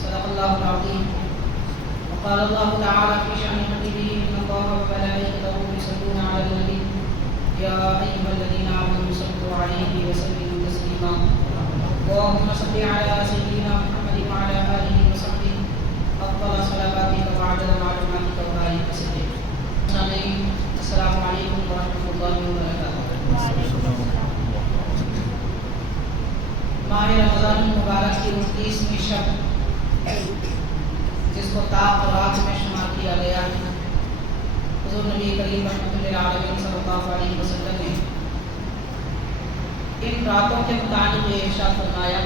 صدق الله العظيم. وقال الله تعالى في شأن حبيبه إن الله وملائكته يصلون على النبي يا أيها الذين آمنوا صلوا عليه وسلموا تسليما. اللهم صل على سيدنا محمد وعلى آله وصحبه أفضل صلواتك وعدد معلوماتك وبارك وسلم. السلام علیکم ورحمۃ اللہ وبرکاتہ. ماہ رمضان المبارک کی 29ویں شب جس کو طاق رات میں شمار کیا گیا ہے، حضور نبی کریم رحمۃ للعالمین صلی اللہ علیہ وسلم نے ان راتوں کے متعلق یہ ارشاد فرمایا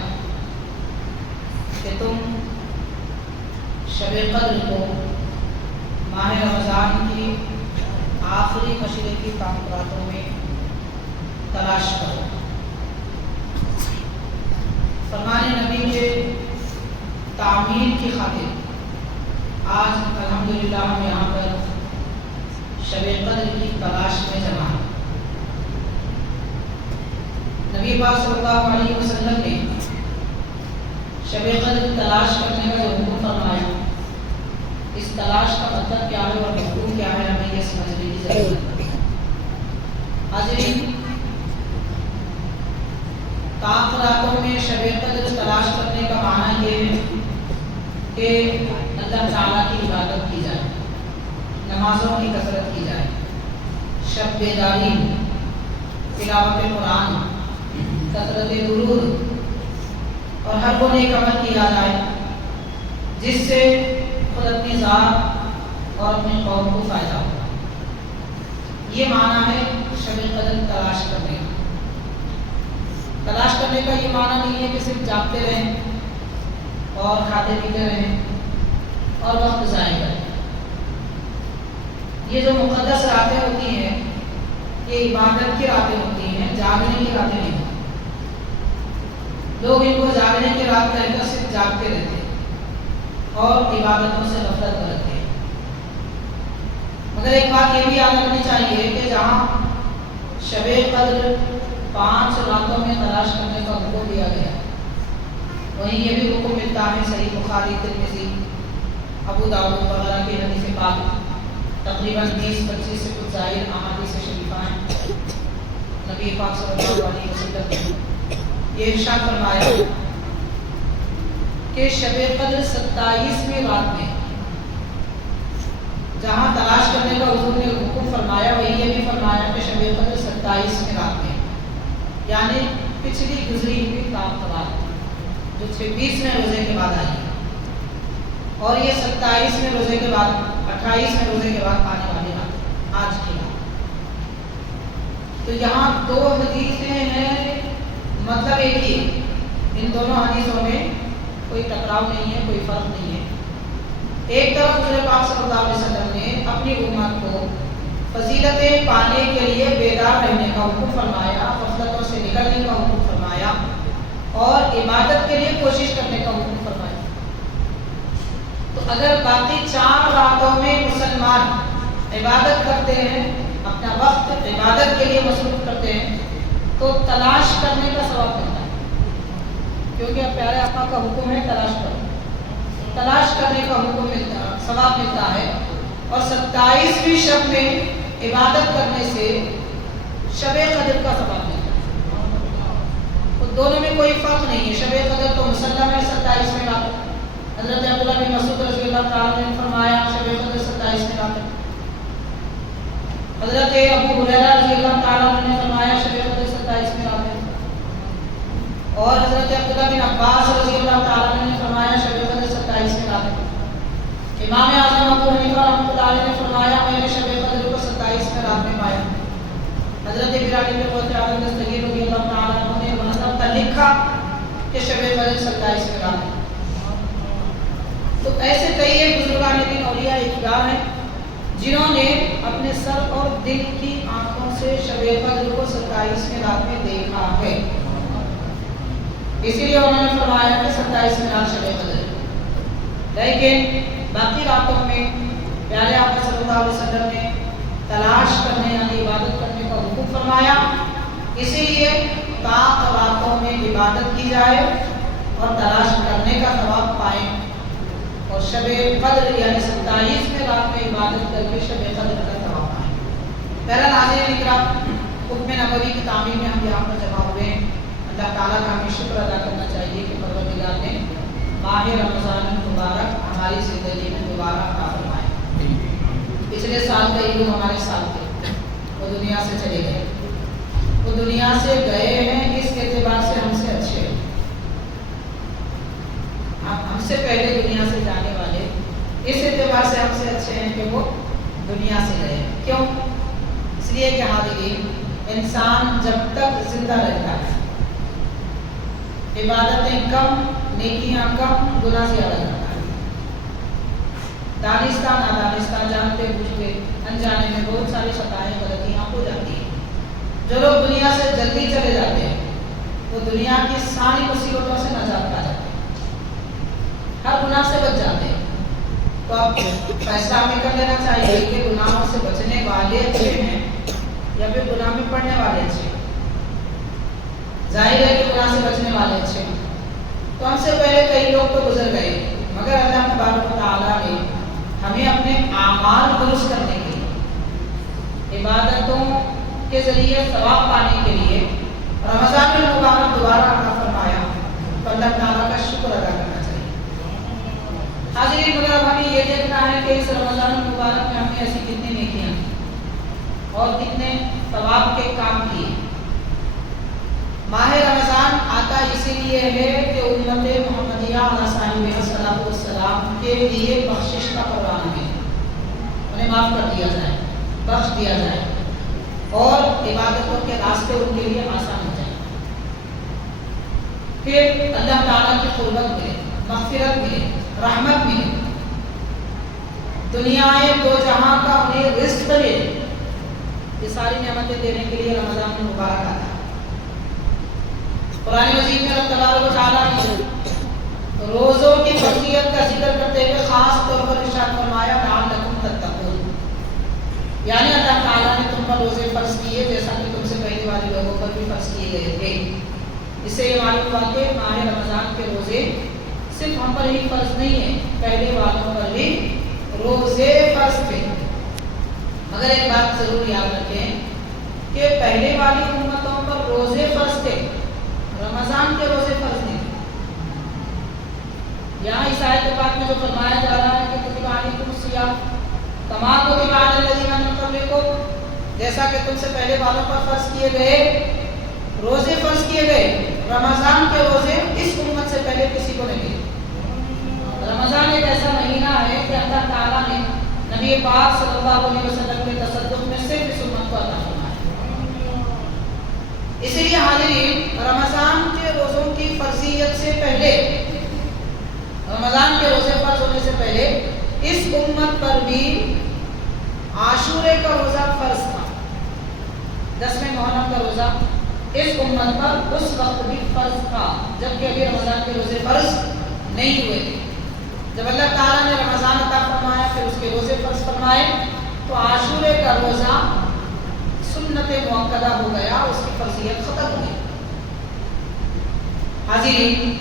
کہ تم شب قدر کو ماہ رمضان کی آخری مشرقی راتوں میں تلاش کرو. فرمان نبی کے تعمیر کی خاطر آج الحمدللہ ہم یہاں پر شب قدر کی تلاش میں جمع ہیں. نبی پاک صلی اللہ علیہ وسلم نے شب قدر تلاش کرنے کا جو حکم فرمایا، اس تلاش کا مطلب کیا ہے اور حکم کیا ہے، ہمیں یہ سمجھنے کی ضرورت ہے. حاضرین، طاق راتوں میں شب قدر تلاش کرنے کا معنی یہ ہے کہ اللہ تعالیٰ کی عبادت کی جائے، نمازوں کی کثرت کی جائے، شب بیداری، تلاوت قرآن، کثرت درود اور ہر وہ نیک عمل کیا جائے جس سے خود اپنی ذات اور اپنی قوم کو فائدہ ہوگا. یہ معنی ہے شب قدر تلاش کرنے کا. تلاش کرنے کا یہ معنی نہیں ہے کہ صرف جاگتے رہیں اور کھاتے پیتے رہیں اور وقت ضائع کریں. یہ جو مقدس راتیں ہوتی ہیں یہ عبادت کی راتیں ہوتی ہیں، جاگنے کی راتیں نہیں ہوتی. لوگ ان کو جاگنے کی رات کہہ کر صرف جاگتے رہتے ہیں اور عبادتوں سے غفلت کرتے ہیں. مگر ایک بات یہ بھی یاد رکھنی چاہیے کہ جہاں شب قدر 5 راتوں میں تلاش کرنے کا حکم دیا گیا، وہیں یہ بھی حکم ملتا ہے صحیح بخاری، ترمذی، ابو داؤد وغیرہ کی حدیث پاک، تقریباً 20-25 سے کچھ زائد احادیث شریفہ ہیں. نبی پاک صلی اللہ علیہ وسلم نے یہ ارشاد فرمایا کہ شب قدر 27ویں رات میں جہاں تلاش کرنے کا حضور نے حکم فرمایا، وہی یہ بھی فرمایا کہ شب قدر 27ویں رات میں، یعنی پچھلی گزری ہوئی طاق رات جو 26ویں روزے کے بعد آئی اور یہ 27ویں روزے کے بعد 28ویں روزے کے بعد آنے والی رات، آج کی رات. تو یہاں 2 حدیثیں ہیں، مطلب ایک ہی. ان دونوں حدیثوں میں کوئی ٹکراؤ نہیں ہے، کوئی فرق نہیں ہے. ایک طرف حضور پاک صلی اللہ علیہ وسلم نے اپنی امت کو فضیلتیں پانے کے لیے بیدار رہنے کا حکم فرمایا، غفلتوں سے نکلنے کا حکم فرمایا اور عبادت کے لیے کوشش کرنے کا حکم فرمایا. تو اگر باقی 4 راتوں میں مسلمان عبادت کرتے ہیں، اپنا وقت عبادت کے لیے مصروف کرتے ہیں، تو تلاش کرنے کا ثواب ملتا ہے، کیونکہ اب پیارے آقا کا حکم ہے تلاش کرو. تلاش کرنے کا حکم ملتا، ثواب ملتا ہے. اور 27ویں شب میں عبادت کرنے سے شب قدر کا ثواب ملتا ہے. تو دونوں میں کوئی فرق نہیں ہے. شب قدر تو مسلم ہے 27ویں رات. حضرت عبداللہ بن مسعود رضی اللہ تعالیٰ نے فرمایا شب قدر 27ویں رات. حضرت ابو ہریرہ رضی اللہ تعالیٰ نے فرمایا شب قدر 27ویں رات ہے. اور حضرت عبداللہ بن عباس رضی اللہ تعالیٰ نے فرمایا شب قدر 27ویں رات ہے. امام اعظم ابو حنیفہ رحمۃ اللہ علیہ نے فرمایا میں نے شب قدر کو 27ویں رات میں پایا. حضرت ابراہیم بن عالم دستگیر رضی اللہ تعالیٰ عنہ نے منظم کا لکھا کہ شب قدر 27ویں رات ہے. تو ایسے کئی ایک بزرگان دین اولیاء اکرام ہیں جنہوں نے اپنے سر اور دل کی آنکھوں سے شب قدر کو 27ویں رات میں دیکھا ہے. اسی لیے انہوں نے فرمایا کہ 27ویں رات شب قدر ہے. لیکن باقی راتوں میں پیارے آقا صلی اللہ علیہ وسلم نے تلاش کرنے یعنی عبادت کرنے کا حکم فرمایا. اسی لیے طاق راتوں میں عبادت کی جائے اور تلاش کرنے کا ثواب پائیں اور شب قدر یعنی 27ویں رات میں عبادت کر کے شب قدر کا ثواب پائیں۔ پہلا ناظرین اکرام، حکم نبوی کی تعمیر میں ہم یہاں پر جمع ہوئے ہیں۔ اللہ تعالیٰ کا ہمیں شکر ادا کرنا چاہیے کہ پروردگار نے ماہ رمضان المبارک ہماری زندگی میں دوبارہ عطا فرمائے۔ پچھلے سال کے عید ہمارے ساتھ تھے، وہ دنیا سے چلے گئے، وہ دنیا سے گئے ہیں اس اعتبار سے ہم سے اچھے ہیں، ہم سے پہلے دنیا سے جانے والے اس اعتبار سے ہم سے اچھے ہیں کہ وہ دنیا سے گئے۔ کیوں؟ اس لیے کہ حاضرین، انسان جب تک زندہ رہتا ہے عبادتیں کم، نیکیاں کم، گناہ زیادہ کرتا ہے۔ دانستہ نادانستہ، جانتے بوجھتے انجانے میں بہت ساری خطائیں غلطیاں ہو جاتی ہیں۔ جو لوگ دنیا سے جلدی چلے جاتے ہیں وہ دنیا کی ساری مصیبتوں سے نجات پا جاتے ہیں، ہر گناہ سے بچ جاتے ہیں۔ تو اب فیصلہ ہمیں کر لینا چاہیے کہ گناہوں سے بچنے والے اچھے ہیں یا پھر گناہ میں پڑنے والے اچھے ہیں۔ ظاہر ہے کہ گناہ سے بچنے والے اچھے ہیں، تو ہم سے پہلے کئی لوگ تو گزر گئے، مگر اللہ تبارک و تعالیٰ نے ہمیں اپنے اعمال درست کرنے کے لیے، عبادتوں کے ذریعے ثواب پانے کے لیے رمضان المبارک دوبارہ عطا فرمایا، تو اللہ تعالیٰ کا شکر ادا کرنا چاہیے۔ حاضرین، مگر اب ہمیں یہ دیکھنا ہے کہ اس رمضان المبارک میں ہم نے ایسی کتنی نیکیاں اور کتنے ثواب کے کام کیے۔ ماہ رمضان آتا اسی لیے ہے کہ امت محمدیہ علیہ صاحب السلام کے لیے بخشش کا پروانہ ہے، انہیں معاف کر دیا جائے، بخش دیا جائے اور عبادتوں کے راستے ان کے لیے آسان ہو جائے، پھر اللہ تعالیٰ کی قربت ملے، مغفرت ملے، رحمت ملے، دنیا دو جہاں کا انہیں رزق ملے۔ یہ ساری نعمتیں دینے کے لیے رمضان مبارک آتا ہے۔ قرآن مجید میں اللہ تبارک و تعالیٰ نے روزوں کی فضیلت کا ذکر کرتے ہوئے خاص طور پر ارشاد فرمایا لعلکم تتقون، یعنی اللہ تعالیٰ نے تم پر روزے فرض کیے جیسا کہ تم سے پہلے والے لوگوں پر بھی فرض کیے گئے تھے۔ اس سے یہ معلوم ہوا کہ ماہ رمضان کے روزے صرف ہم پر ہی فرض نہیں ہیں، پہلے والوں پر بھی روزے فرض تھے۔ مگر ایک بات ضرور یاد رکھیں کہ پہلے والی امتوں پر روزے فرض تھے، رمضان کے روزے فرض نہیں تھے۔ یہاں اس آیت پاک میں جو فرمایا جا رہا ہے کہ کتب علیکم الصیام کما کتب علی الذین من قبلکم، جیسا کہ تم سے پہلے والوں پر فرض کیے گئے روزے فرض کیے گئے، رمضان کے روزے اس امت سے پہلے کسی کو نہیں دیے۔ رمضان ایک ایسا مہینہ ہے کہ اللہ تعالیٰ نے نبی پاک صلی اللہ علیہ وسلم کے تصدق میں صرف اس امت کو عطا فرمایا۔ اسی لیے حاضرین، رمضان کے روزوں کی فرضیت سے پہلے، رمضان کے روزے فرض ہونے سے پہلے اس امت پر بھی عاشورے کا روزہ فرض تھا۔ 10ویں محرم کا روزہ اس امت پر اس وقت بھی فرض تھا جبکہ ابھی رمضان کے روزے فرض نہیں ہوئے تھے۔ جب اللہ تعالیٰ نے رمضان عطا فرمایا پھر اس کے روزے فرض فرمائے تو عاشورے کا روزہ سنت مؤکدہ ہو گیا، اس کی فرضیت ختم ہو گئی۔ حاضرین،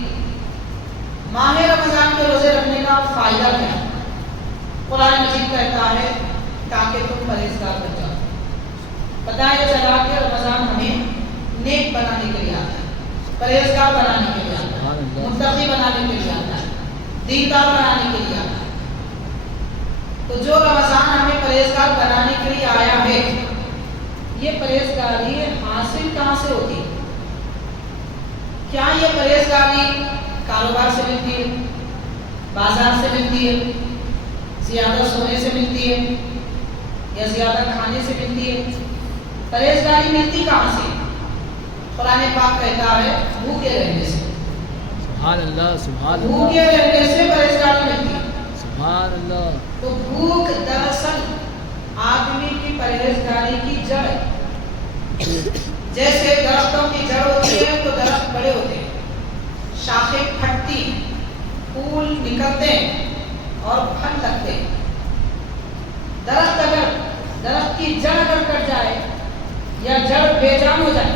ماہ رمضان کے روزے رکھنے کا فائدہ کیا ہے؟ قرآن مجید کہتا ہے تاکہ تم پرہیزگار بن جاؤ۔ پتہ ہے چلا کہ رمضان ہمیں نیک بنانے کے لیے آتا ہے، پرہیزگار بنانے کے لیے آتا ہے، متقی بنانے کے لیے آتا ہے، دیندار بنانے کے لیے آتا ہے۔ تو جو رمضان ہمیں پرہیزگار بنانے کے لیے آیا ہے، یہ پرہیزگاری حاصل کہاں سے ہوتی ہے؟ کیا یہ پرہیزگاری کاروبار سے ملتی ہے، بازار سے ملتی ہے، زیادہ سونے سے ملتی ہے یا زیادہ کھانے سے ملتی ہے؟ پرہیزگاری ملتی کہاں سے؟ قرآن پاک کہتا ہے بھوکے رہنے سے۔ سبحان اللہ، سبحان اللہ، بھوکے رہنے سے پرہیزگاری ملتی ہے۔ سبحان اللہ۔ تو بھوک دراصل آدمی کی پرہیزگاری کی جڑ ہے۔ جیسے درختوں کی جڑ ہوتی ہے تو درخت بڑے ہوتے ہیں، شاخیں پھٹتی ہیں، پھول نکلتے ہیں اور پھل لگتے ہیں۔ درخت کی جڑ اگر کٹ جائے یا جڑ بے جان ہو جائے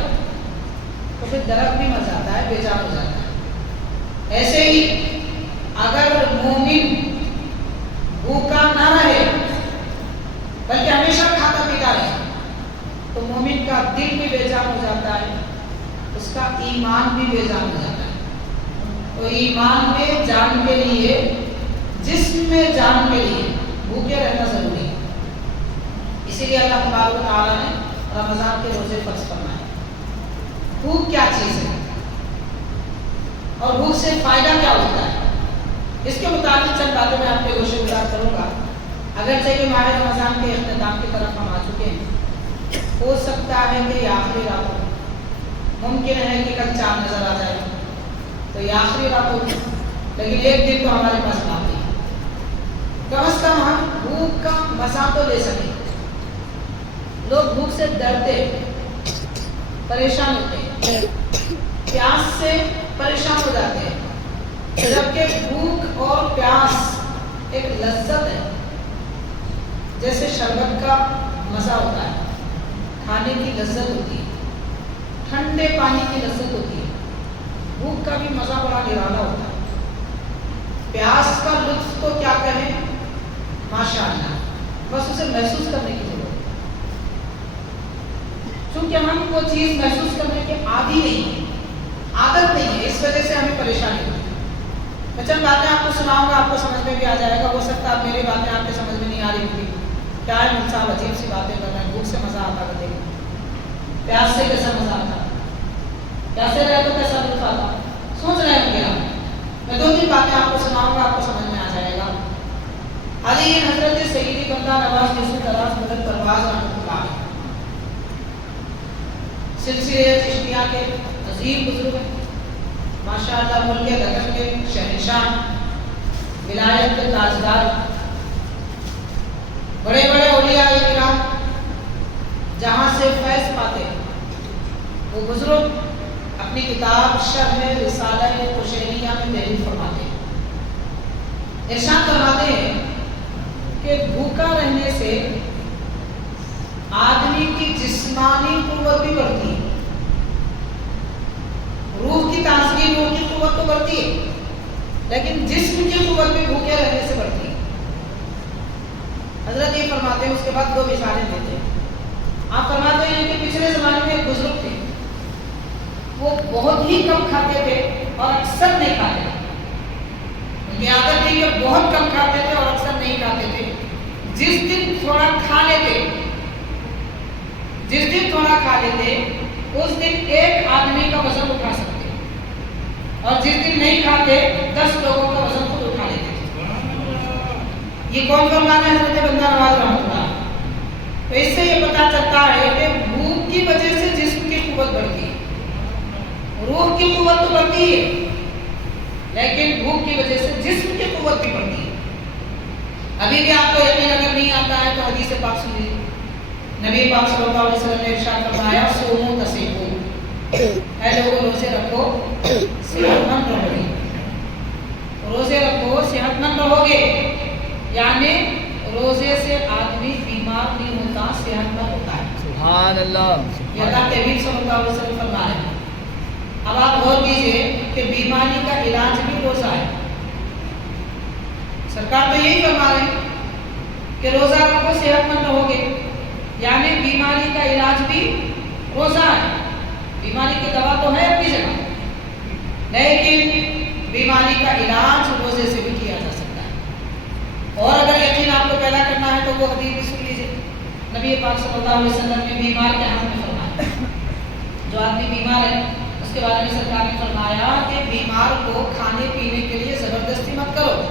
تو پھر درخت بھی مر جاتا ہے، بے جان ہو جاتا ہے۔ ایسے ہی اگر مومن بھوکا نہ رہے بلکہ ہمیشہ کھاتا پیتا رہے تو مومن کا دل بھی بے جان ہو جاتا ہے، اس کا ایمان بھی بے جان ہو جاتا ہے۔ تو ایمان میں جان کے لیے، جسم میں جان کے لیے بھوکے رہنا ضروری ہے۔ اسی لیے اللہ تبارک و تعالیٰ نے رمضان کے روزے فرض فرمائے۔ بھوک کیا چیز ہے اور بھوک سے فائدہ کیا ہوتا ہے، اس کے متعلق چند باتیں میں آپ کو گوشہ گزار کروں گا۔ اگرچہ کہ ماہ رمضان کے اختتام کی طرف ہم آ چکے ہیں، ہو سکتا ہے کہ یہ آخری رات ہو، ممکن ہے کہ کل چاند نظر آ جائے تو یہ آخری رات ہو، لیکن ایک دن تو ہمارے پاس باقی ہے۔ کم از کم ہم بھوک کا مزہ تو لے سکیں۔ لوگ بھوک سے ڈرتے، پریشان ہوتے ہیں، پیاس سے پریشان ہو جاتے ہیں، جبکہ بھوک اور پیاس ایک لذت ہے، جیسے شربت کا مزہ ہوتا ہے، کھانے کی لذت ہوتی ہے، ٹھنڈے پانی کی لذت ہوتی ہے، بھوک کا بھی مزہ بڑا نرالا ہوتا ہے۔ پیاس کا لطف تو کیا کہیں، ماشاءاللہ، بس اسے محسوس کرنے کی ضرورت ہے۔ چونکہ ہم وہ چیز محسوس کرنے کے عادی نہیں ہیں، عادت نہیں ہے، اس وجہ سے ہمیں پریشانی ہوتی ہے۔ میں چند باتیں آپ کو سناؤں گا، آپ کو سمجھ میں بھی آ جائے گا۔ ہو سکتا ہے میری باتیں آپ کے سمجھ میں نہیں آ رہی ہوگی، کیا ہے مل صاحب عجیب سی باتیں کر رہے ہیں، بھوک سے مزہ آتا ہے، دیکھیں پیاس سے کیسا مزہ آتا، پیاسے رہے تو کیسا لطف آتا، سوچ رہے ہوں گے آپ۔ میں دو تین باتیں آپ کو سناؤں گا، آپ کو سمجھ میں آ جائے گا۔ حاجی حضرت سیدی بندہ نواز یوسف دراز مدد پرواز رحمۃ اللہ علیہ سلسلے چشتیہ کے عظیم بزرگ ہیں، ماشاءاللہ ملک دکن کے شہنشاہ، ولایت کے تاجدار، بڑے بڑے اولیاء کرام جہاں سے فیض پاتے ہیں وہ بزرگ اپنی کتاب شرح رسالہ قشیریہ میں تحریر فرماتے ہیں۔ ارشاد فرماتے ہیں کہ بھوکا رہنے سے آدمی کی جسمانی قوت بھی بڑھتی ہے، روح کی تازگی، روح کی قوت تو بڑھتی ہے، لیکن جسم کی قوت بھی بھوکے رہنے سے بڑھتی ہے۔ حضرت یہ فرماتے ہیں، اس کے بعد دو مثالیں دیتے ہیں۔ آپ فرماتے ہیں کہ پچھلے زمانے میں ایک بزرگ تھے، وہ بہت ہی کم کھاتے تھے اور اکثر نہیں کھاتے تھے۔ ان کی عادت تھی کہ بہت کم کھاتے تھے اور اکثر نہیں کھاتے تھے۔ جس دن تھوڑا کھا لیتے، جس دن تھوڑا کھا لیتے اس دن ایک آدمی کا وزن اٹھا سکتے، اور جس دن نہیں کھاتے 10 لوگوں کا وزن خود اٹھا لیتے تھے۔ یہ کون فرمانا ہے؟ حضرت بندہ نواز رحمۃ اللہ۔ تو اس سے یہ پتا چلتا ہے کہ بھوک کی وجہ سے جسم کی قوت بڑھتی ہے، روح کی قوت تو بڑھتی ہے، لیکن بھوک کی وجہ سے جسم کی قوت بھی بڑھتی ہے۔ ابھی بھی آپ کو یقین اگر نہیں آتا ہے تو حدیث پاک سن لیجیے۔ نبی پاک صلی اللہ علیہ وسلم نے ارشاد فرمایا، صوموا تصیحوا، اے لوگوں روزے رکھو صحت مند رہو گے، روزے رکھو صحت مند رہو گے، یعنی روزے سے آدمی بیمار نہیں ہوتا، صحت مند ہوتا ہے۔ سبحان اللہ، یہ اللہ کے حبیب صلی اللہ علیہ وسلم فرما رہے ہیں۔ اب آپ غور کیجئے کہ بیماری کا علاج بھی روزہ ہے۔ سرکار تو یہی فرما رہے ہیں کہ روزہ رکھو صحت مند رہو گے، یعنی بیماری کا علاج بھی روزہ ہے۔ بیماری کی دوا تو ہے اپنی جگہ، لیکن بیماری کا علاج روزے سے بھی کیا جا سکتا ہے۔ اور اگر یقین آپ کو پیدا کرنا ہے تو وہ حدیث بھی سن لیجیے۔ نبی پاک صلی اللہ علیہ وسلم نے بیمار کے حق میں فرمایا، جو آدمی بیمار ہے اس کے بارے میں سرکار نے فرمایا کہ بیمار کو کھانے پینے کے لیے زبردستی مت کرو۔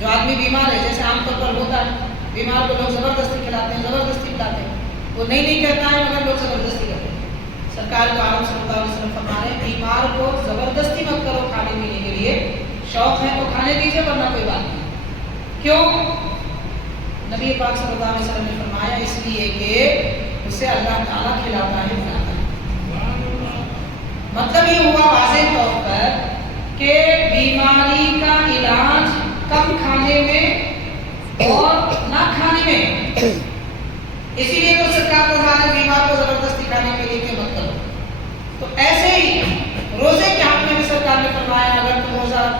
جو آدمی بیمار ہے، جیسے عام طور پر ہوتا ہے، بیمار کو لوگ زبردستی کھلاتے ہیں، زبردستی پلاتے ہیں، وہ نہیں کرتا ہے مگر لوگ زبردستی کرتے ہیں۔ سرکار کو عالم صلی اللہ علیہ وسلم فرما رہے ہیں، بیمار کو زبردستی مت کرو کھانے پینے کے لیے، شوق ہے تو کھانے دیجیے ورنہ کوئی بات نہیں۔ کیوں؟ نبی پاک صلی اللہ علیہ وسلم نے فرمایا اس لیے کہ اسے اللہ تعالیٰ کھلاتا ہے، کھلاتا ہے۔ مطلب یہ ہوا واضح طور پر کہ بیماری کا علاج کم کھانے میں اور نہ کھانے میں، اسی لیے تو سرکار کو بیمار کو زبردستی کھانے کے لیے کہ مت کرو۔ تو ایسے ہی روزے کے حق میں بھی سرکار نے فرمایا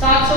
700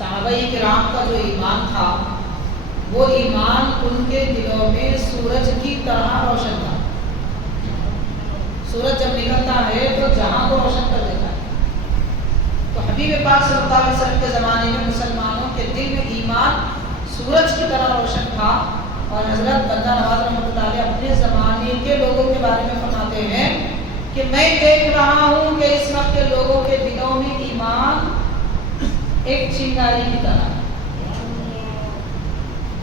صحابہ کرام کا جو ایمان تھا وہ ایمان ان کے دلوں میں سورج کی طرح روشن تھا. سورج جب نکلتا ہے تو جہاں کو روشن کر دیتا ہے. تو حبیب پاک صلی اللہ علیہ وسلم کے زمانے میں مسلمانوں کے دل میں ایمان سورج کی طرح روشن تھا. اور حضرت بندہ نواز رحمۃ اللہ علیہ اپنے زمانے کے لوگوں کے بارے میں فرماتے ہیں کہ میں دیکھ رہا ہوں کہ اس وقت کے لوگوں کے دلوں میں ایمان ایک چنگاری کی طرح,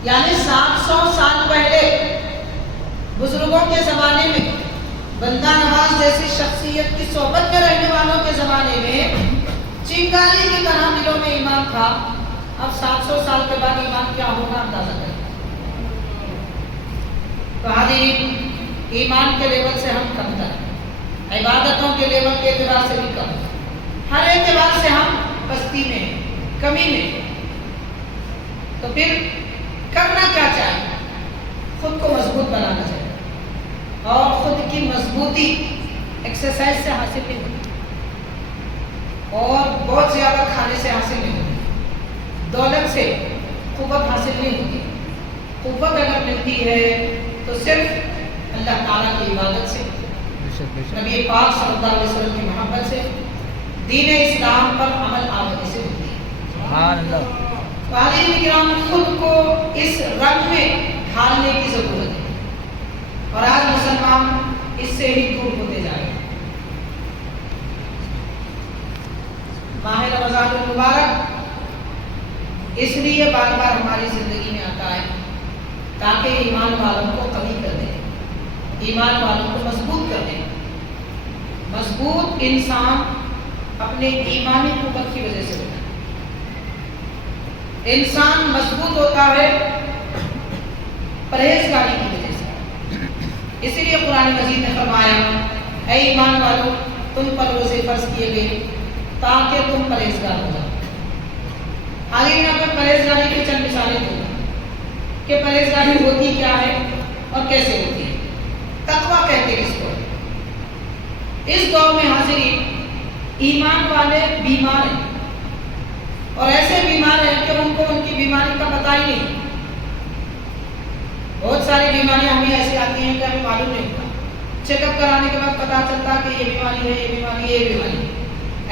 یعنی 700 سال پہلے بزرگوں کے زمانے میں بندہ نواز جیسی شخصیت کی صحبت میں رہنے والوں کے زمانے میں چنگاری کی طرح دلوں میں ایمان تھا. اب 700 سال کے بعد ایمان کیا ہوگا اندازہ کریں. تو حاضرین, ایمان کے لیول سے ہم کم تر, عبادتوں کے لیول کے اعتبار سے بھی کم, ہر اعتبار سے ہم پستی میں, کمی میں. تو پھر کرنا کیا چاہیے؟ خود کو مضبوط بنانا چاہیے. اور خود کی مضبوطی ایکسرسائز سے حاصل نہیں ہوتی, اور بہت زیادہ کھانے سے حاصل نہیں ہوتی, دولت سے قوت حاصل نہیں ہوتی. قوت اگر ملتی ہے تو صرف اللہ تعالیٰ کی عبادت سے, نبی پاک صلی اللہ علیہ وسلم کی محبت سے, دین اسلام پر عمل آمدی سے ہوتی ہے. سبحان اللہ. حاضرین کرام, خود کو اس رنگ میں ڈھالنے کی ضرورت ہے, اور آج مسلمان اس سے ہی دور ہوتے جا رہے ہیں. ماہ رمضان المبارک اس لیے بار بار ہماری زندگی میں آتا ہے تاکہ ایمان والوں کو قوی کر دے, ایمان والوں کو مضبوط کر دے. مضبوط انسان اپنے ایمانی قوت کی وجہ سے ہوتا ہے. انسان مضبوط ہوتا ہے پرہیزگاری کی وجہ سے. اسی لیے قرآن مجید نے فرمایا, اے ایمان والو تم پر روزے فرض کیے گئے تاکہ تم پرہیزگار ہو جاؤ. آگے یہاں پر پرہیزگاری کی چند مثالیں دوں کہ پرہیزگاری ہوتی کیا ہے اور کیسے ہوتی ہے. تقویٰ کہتے ہیں اس کو. اس دور میں حاضرین ایمان والے بیمار ہیں, اور ایسے بیمار ہیں کہ ان کو ان کی بیماری کا پتہ ہی نہیں. بہت ساری بیماریاں ہمیں ایسی آتی ہیں کہ ہمیں معلوم نہیں ہوتا, چیک اپ کرانے کے بعد پتہ چلتا کہ یہ بیماری ہے, یہ بیماری ہے, یہ بیماری ہے.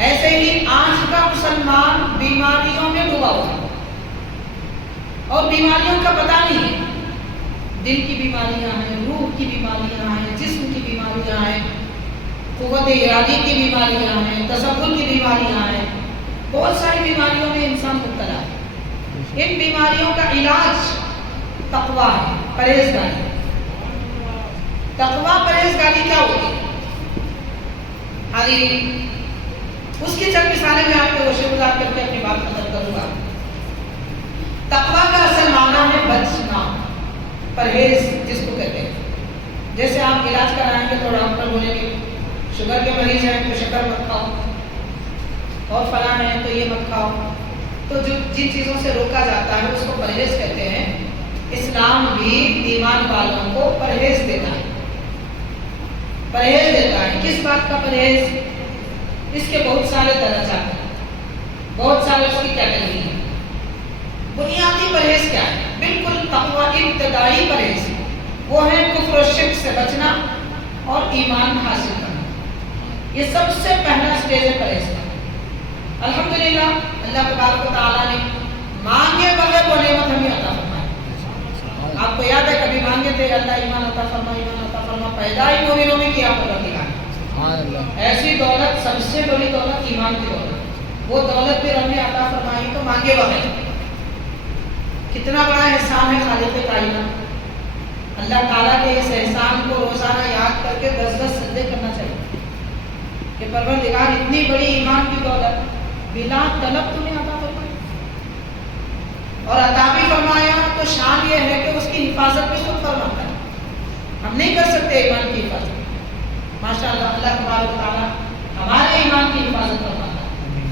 ایسے ہی آج کا مسلمان بیماریوں میں ڈوبا ہوا ہے, اور بیماریوں کا پتہ نہیں ہے. دل کی بیماریاں ہیں, روح کی بیماریاں ہیں, جسم کی بیماریاں ہیں, قوت ارادی کی بیماریاں ہیں, تصور کی بیماریاں ہیں. بہت ساری بیماریوں میں انسان مبتلا ہے. ان بیماریوں کا علاج تقویٰ ہے, پرہیزگاری. تقویٰ پرہیزگاری کیا ہوتی ہے حاضرین؟ اس کی چند مثالیں میں آپ کو روشن گزار کر کے اپنی بات ختم کروں گا. تقویٰ کا اصل معنی ہے بچنا, پرہیز جس کو کہتے ہیں. جیسے آپ علاج کرائیں گے تو ڈاکٹر بولیں گے شوگر کے مریض ہیں تو شکر مت کھاؤ, اور فلاں ہیں تو یہ مت کھاؤ. تو جو جن چیزوں سے روکا جاتا ہے اس کو پرہیز کہتے ہیں. اسلام بھی ایمان والوں کو پرہیز دیتا ہے, پرہیز دیتا ہے. کس بات کا پرہیز؟ اس کے بہت سارے درجات ہیں, بہت سارے اس کی کیٹیگری ہیں. بنیادی پرہیز کیا ہے؟ بالکل تقویٰ ابتدائی پرہیز وہ ہے کفر و شرک سے بچنا اور ایمان حاصل کرنا. یہ سب سے پہلا سٹیج ہے پرہیز کا. الحمدللہ اللہ تبارک و تعالیٰ نے مانگے بغیر وہ نعمت ہمیں عطا فرمائی. آپ کو یاد ہے کبھی مانگے تھے اللہ ایمان عطا فرما, ایمان عطا فرما, پیدا ہی مومنوں میں کیا ہوگا دکھانا. ایسی دولت, سب سے بڑی دولت ایمان کی دولت, وہ دولت بھی ہم نے عطا فرمائی تو مانگے بغیر. کتنا بڑا احسان ہے خالق کائنات. اللہ تعالیٰ کے اس احسان کو روزانہ یاد کر کے 10 سجدے کرنا چاہیے کہ پروردگار اتنی بڑی ایمان کی دولت بلا طلب تمہیں عطا فرمائی, اور عطا بھی فرمایا تو شان یہ ہے کہ اس کی حفاظت بھی خود فرماتا ہے. ہم نہیں کر سکتے ایمان کی حفاظت. ماشاء اللہ اللہ تبارک و تعالیٰ ہمارے ایمان کی حفاظت فرماتا ہے.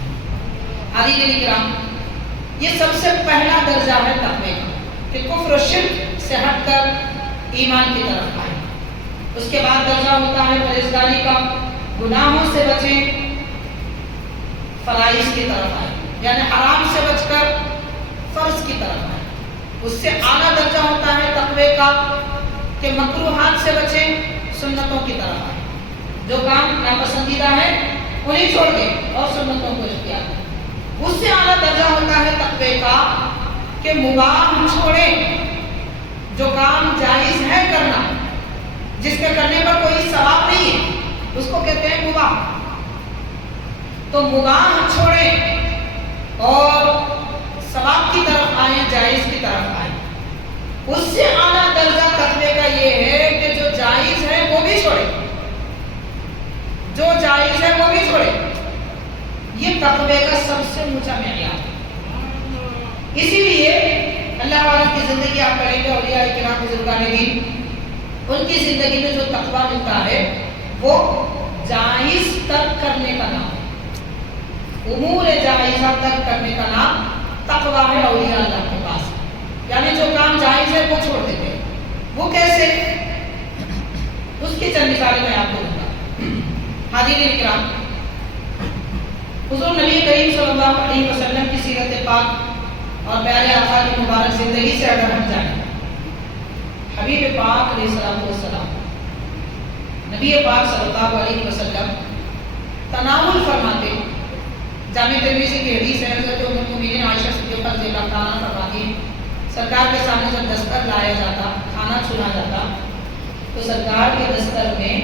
حاضرین کرام, یہ سب سے پہلا درجہ ہے تقوی کا کہ کفر و شرک سے ہٹ کر ایمان کی طرف آئے. اس کے بعد درجہ ہوتا ہے پرہیزگاری کا, گناہوں سے بچیں, فرائض کی طرف آئے. یعنی حرام سے بچ کر فرض کی طرف آئے. اس سے اعلیٰ درجہ ہوتا ہے تقوی کا کہ مکروہات سے بچیں، سنتوں کی طرف آئے. جو کام ناپسندیدہ ہے انہیں چھوڑ دیں اور سنتوں کو اختیار کریں. اس سے اعلیٰ درجہ ہوتا ہے تقوی کا کہ مباح چھوڑیں، جو کام جائز ہے کرنا، جس کے کرنے پر کوئی ثواب نہیں ہے، اس کو کہتے ہیں مباح. تو مباح چھوڑیں اور ثواب کی طرف آئیں، جائز کی طرف آئیں. اس سے اعلیٰ درجہ تقوی کا یہ ہے کہ جو جائز ہے وہ بھی چھوڑے، جو جائز ہے وہ بھی چھوڑے. یہ تقوی کا سب سے اونچا معیار ہے. اسی لیے اللہ والا کی زندگی آپ پڑھیں گے، اولیاء کرام بزرگان دین، ان کی زندگی میں جو تقوی ملتا ہے وہ جائز ترک کرنے کا نام ہے. امور جائزہ ترک کرنے کا نام تقوی ہے اولیاء اللہ کے پاس. یعنی جو کام جائز ہے وہ چھوڑ دیتے ہیں. وہ کیسے؟ اس کی چند مثالیں میں آپ کو دوں گا. حاضرین کرام، حضور نبی کریم صلی اللہ علیہ وسلم کی سیرت پاک اور پیارے آقا کی مبارک زندگی سے اگر ہم جائیں، حبیب پاک علیہ السلام، نبی پاک صلی اللہ علیہ وسلم تناول فرماتے. جامع ترمذی کی حدیث ہے، حضرت ام المؤمنین عائشہ صدیقہ رضی اللہ عنہا فرماتی ہیں سرکار کے سامنے جب دستر لایا جاتا، کھانا چھنا جاتا، تو سرکار کے دستر میں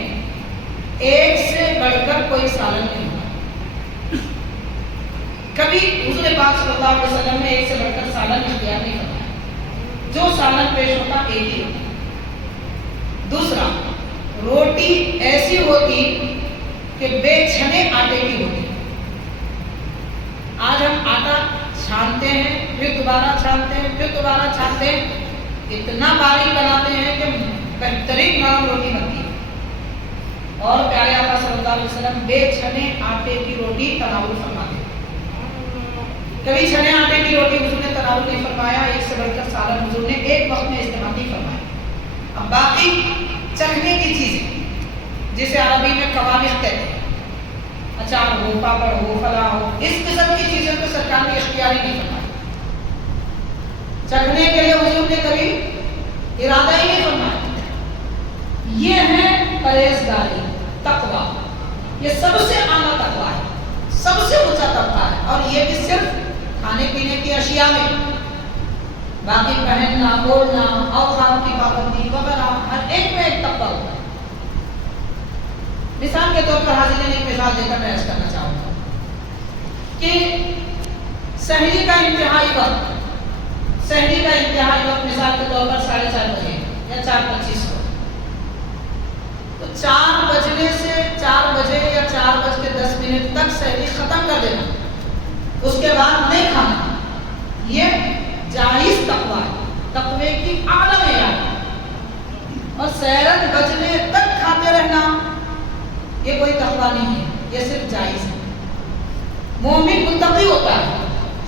ایک سے بڑھ کر کوئی سالن نہیں ہوتا. کبھی حضور پاک صلی اللہ علیہ وسلم نے ایک سے بڑھ کر سالن اختیار نہیں فرمایا. جو سالن پیش ہوتا ایک ہی ہوتا. دوسرا، روٹی ایسی ہوتی کہ بے چھنے آٹے کی ہوتی. آج ہم آٹا چھانتے ہیں، پھر دوبارہ چھانتے ہیں، پھر دوبارہ چھانتے ہیں، اتنا باریک بناتے ہیں کہ بہترین نرم روٹی بنتی ہے. اور پیارے آقا صلی اللہ علیہ وسلم بے چھنے آٹے کی روٹی تناول فرماتے. کبھی چھنے آٹے کی روٹی حضور نے تناول نہیں فرمایا. ایک سے بڑھ کر سالن حضور نے ایک وقت میں استعمال نہیں فرمایا. اب باقی چکھنے کی چیزیں جسے عربی میں قوامق کہتے ہیں، اچار ہو، پاپڑ ہو، فلاں ہو، اس قسم کی چیزوں کو سرکار نے اختیار ہی نہیں فرمایا. چکھنے کے لیے حضور نے کبھی ارادہ ہی نہیں فرمایا. یہ ہے پرہیزگاری، تقویٰ. یہ سب سے اعلیٰ تقویٰ ہے، سب سے اونچا تقویٰ ہے. اور یہ بھی صرف کھانے پینے کی اشیاء میں. باقی پہننا، بولنا، اوقات کی پابندی وغیرہ ہر ایک میں ایک تقویٰ ہوتا ہے. مثال کے طور پر حاضرین ایک مثال دے کر میں عرض کرنا چاہوں گا کہ سحری کا انتہائی وقت مثال کے طور پر 4:30 بجے یا 4:25 کو، تو 4 بجنے سے 4 بجے یا 4:10 تک سحری ختم کر دینا، اس کے بعد نہیں کھانا. یہ جائز تقویٰ ہے، تقوی کی اعلیٰ معیار ہے. اور سحرن بجنے تک کھاتے رہنا یہ کوئی تقویٰ نہیں ہے، یہ صرف جائز ہے. مومن متقی ہوتا ہے،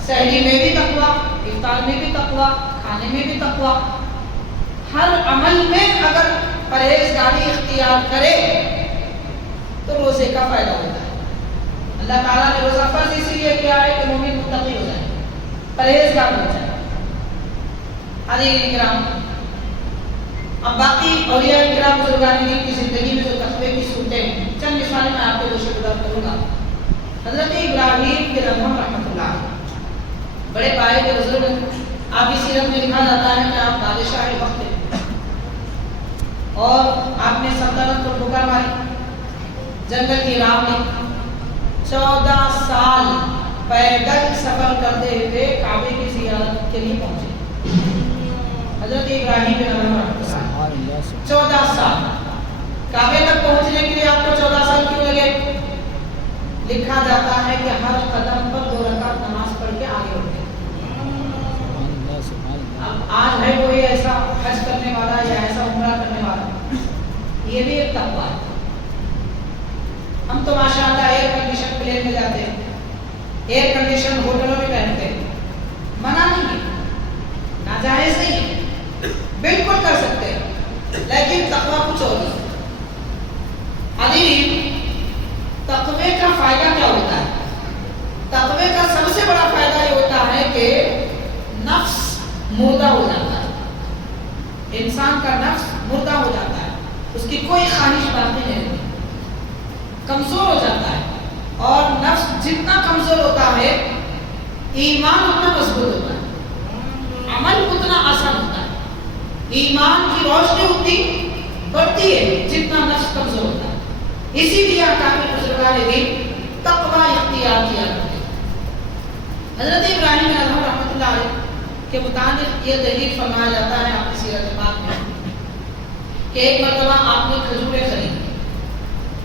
سحری میں بھی تقویٰ، افطار میں بھی تقویٰ، کھانے میں بھی تقویٰ. ہر عمل میں اگر پرہیزگاری اختیار کرے تو روزے کا فائدہ ہوتا ہے. اللہ تعالیٰ نے روزہ فرض اسی لیے کیا ہے کہ مومن متقی ہو جائے، پرہیزگار ہو جائے. حاضرین کرام، اب باقی اولیاء کرام بزرگان دین کی زندگی میں جو تقوی کی صورتیں ہیں، چند مثالیں میں آپ کو دوشہ گزار کروں گا. حضرت ابراہیم بن ادھم رحمۃ اللہ بڑے پائے کے بزرگ، آپ کی سیرت میں لکھا جاتا ہے کہ آپ بادشاہ وقت تھے اور آپ نے سلطنت کو ٹھوکر ماری. جنگل کی راہ میں 14 سال پیدل سفر کرتے ہوئے کعبے کی زیارت کے لیے پہنچے. حضرت ابراہیم بن ادھم رحمۃ اللہ 14 سال کعبے تک پہنچنے کے لیے آپ کو 14 سال کیوں لگے؟ لکھا جاتا ہے کہ ہر قدم پر 2 رکعت نماز پڑھ کے آگے اٹھے. اب آج ہے کوئی ایسا حج کرنے والا یا ایسا عمرہ کرنے والا، یہ بھی ایک تقویٰ ہے. ہم تو ماشاءاللہ ایئر کنڈیشن پلین میں جاتے ہیں، ایئر کنڈیشن ہوٹلوں میں رہتے ہیں. منع نہیں ہے، ناجائز نہیں ہے، بالکل کر سکتے ہیں، لیکن تقویٰ کچھ اور ہے. حاضرین، تقوی کا فائدہ کیا ہوتا ہے؟ تقوی کا سب سے بڑا فائدہ مردہ ہو جاتا ہے، انسان کا نفس مردہ ہو جاتا ہے، اس کی کوئی خواہش باقی نہیں رہتی، کمزور ہو جاتا ہے. اور نفس جتنا کمزور ہوتا ہے ایمان اتنا مضبوط ہوتا ہے، عمل اتنا آسان ہوتا ہے، ایمان کی روشنی اتنی بڑھتی ہے جتنا نفس کمزور ہوتا ہے. اسی لیے اکابر بزرگان دین تقوی اختیار کیا کرتے ہیں. حضرت ابراہیم علیہ السلام رحمۃ اللہ علیہ کے متعلق یہ دلیل فرمایا جاتا ہے آپ کی سیرت پاک میں کہ ایک مرتبہ آپ نے کھجوریں خریدی،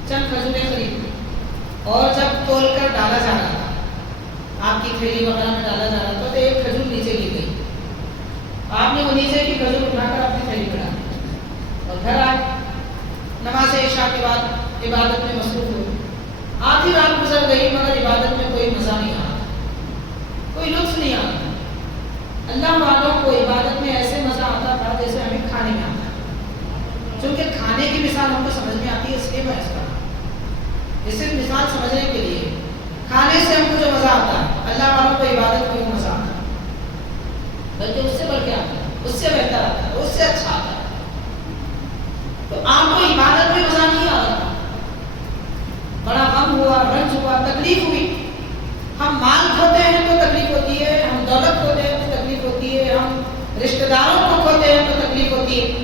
چند کھجوریں خریدی، اور جب تول کر ڈالا جا رہا تھا، آپ کی تھیلی وغیرہ میں ڈالا جا رہا تھا، تو ایک کھجور نیچے گر گئی. آپ نے وہ نیچے کی کھجور اٹھا کر اپنی تھیلی میں ڈالی اور گھر آئے. نماز عشاء کے بعد عبادت میں مصروف ہوئے. آدھی رات گزر گئی مگر عبادت میں کوئی مزہ نہیں آ رہا، کوئی لطف نہیں آ رہا. اللہ والوں کو عبادت میں ایسے مزہ آتا تھا جیسے ہمیں کھانے میں آتا ہے. چونکہ کھانے کی مثال ہم کو سمجھ میں آتی ہے اس لیے میں اس کا صرف مثال سمجھنے کے لیے، کھانے سے ہم کو جو مزہ آتا ہے اللہ والوں کو عبادت میں وہ مزہ آتا ہے، بلکہ اس سے بڑھ کے آتا ہے، اس سے بہتر آتا ہے، اس سے اچھا آتا ہے. تو آپ کو عبادت میں مزہ نہیں آ رہا، بڑا غم ہوا، رنج ہوا، تکلیف ہوئی. ہم مال کھوتے ہیں تو تکلیف ہوتی ہے، ہم دولت کھوتے ہیں تو تکلیف ہوتی ہے، ہم رشتہ داروں کو کھوتے ہیں تو تکلیف ہوتی ہے.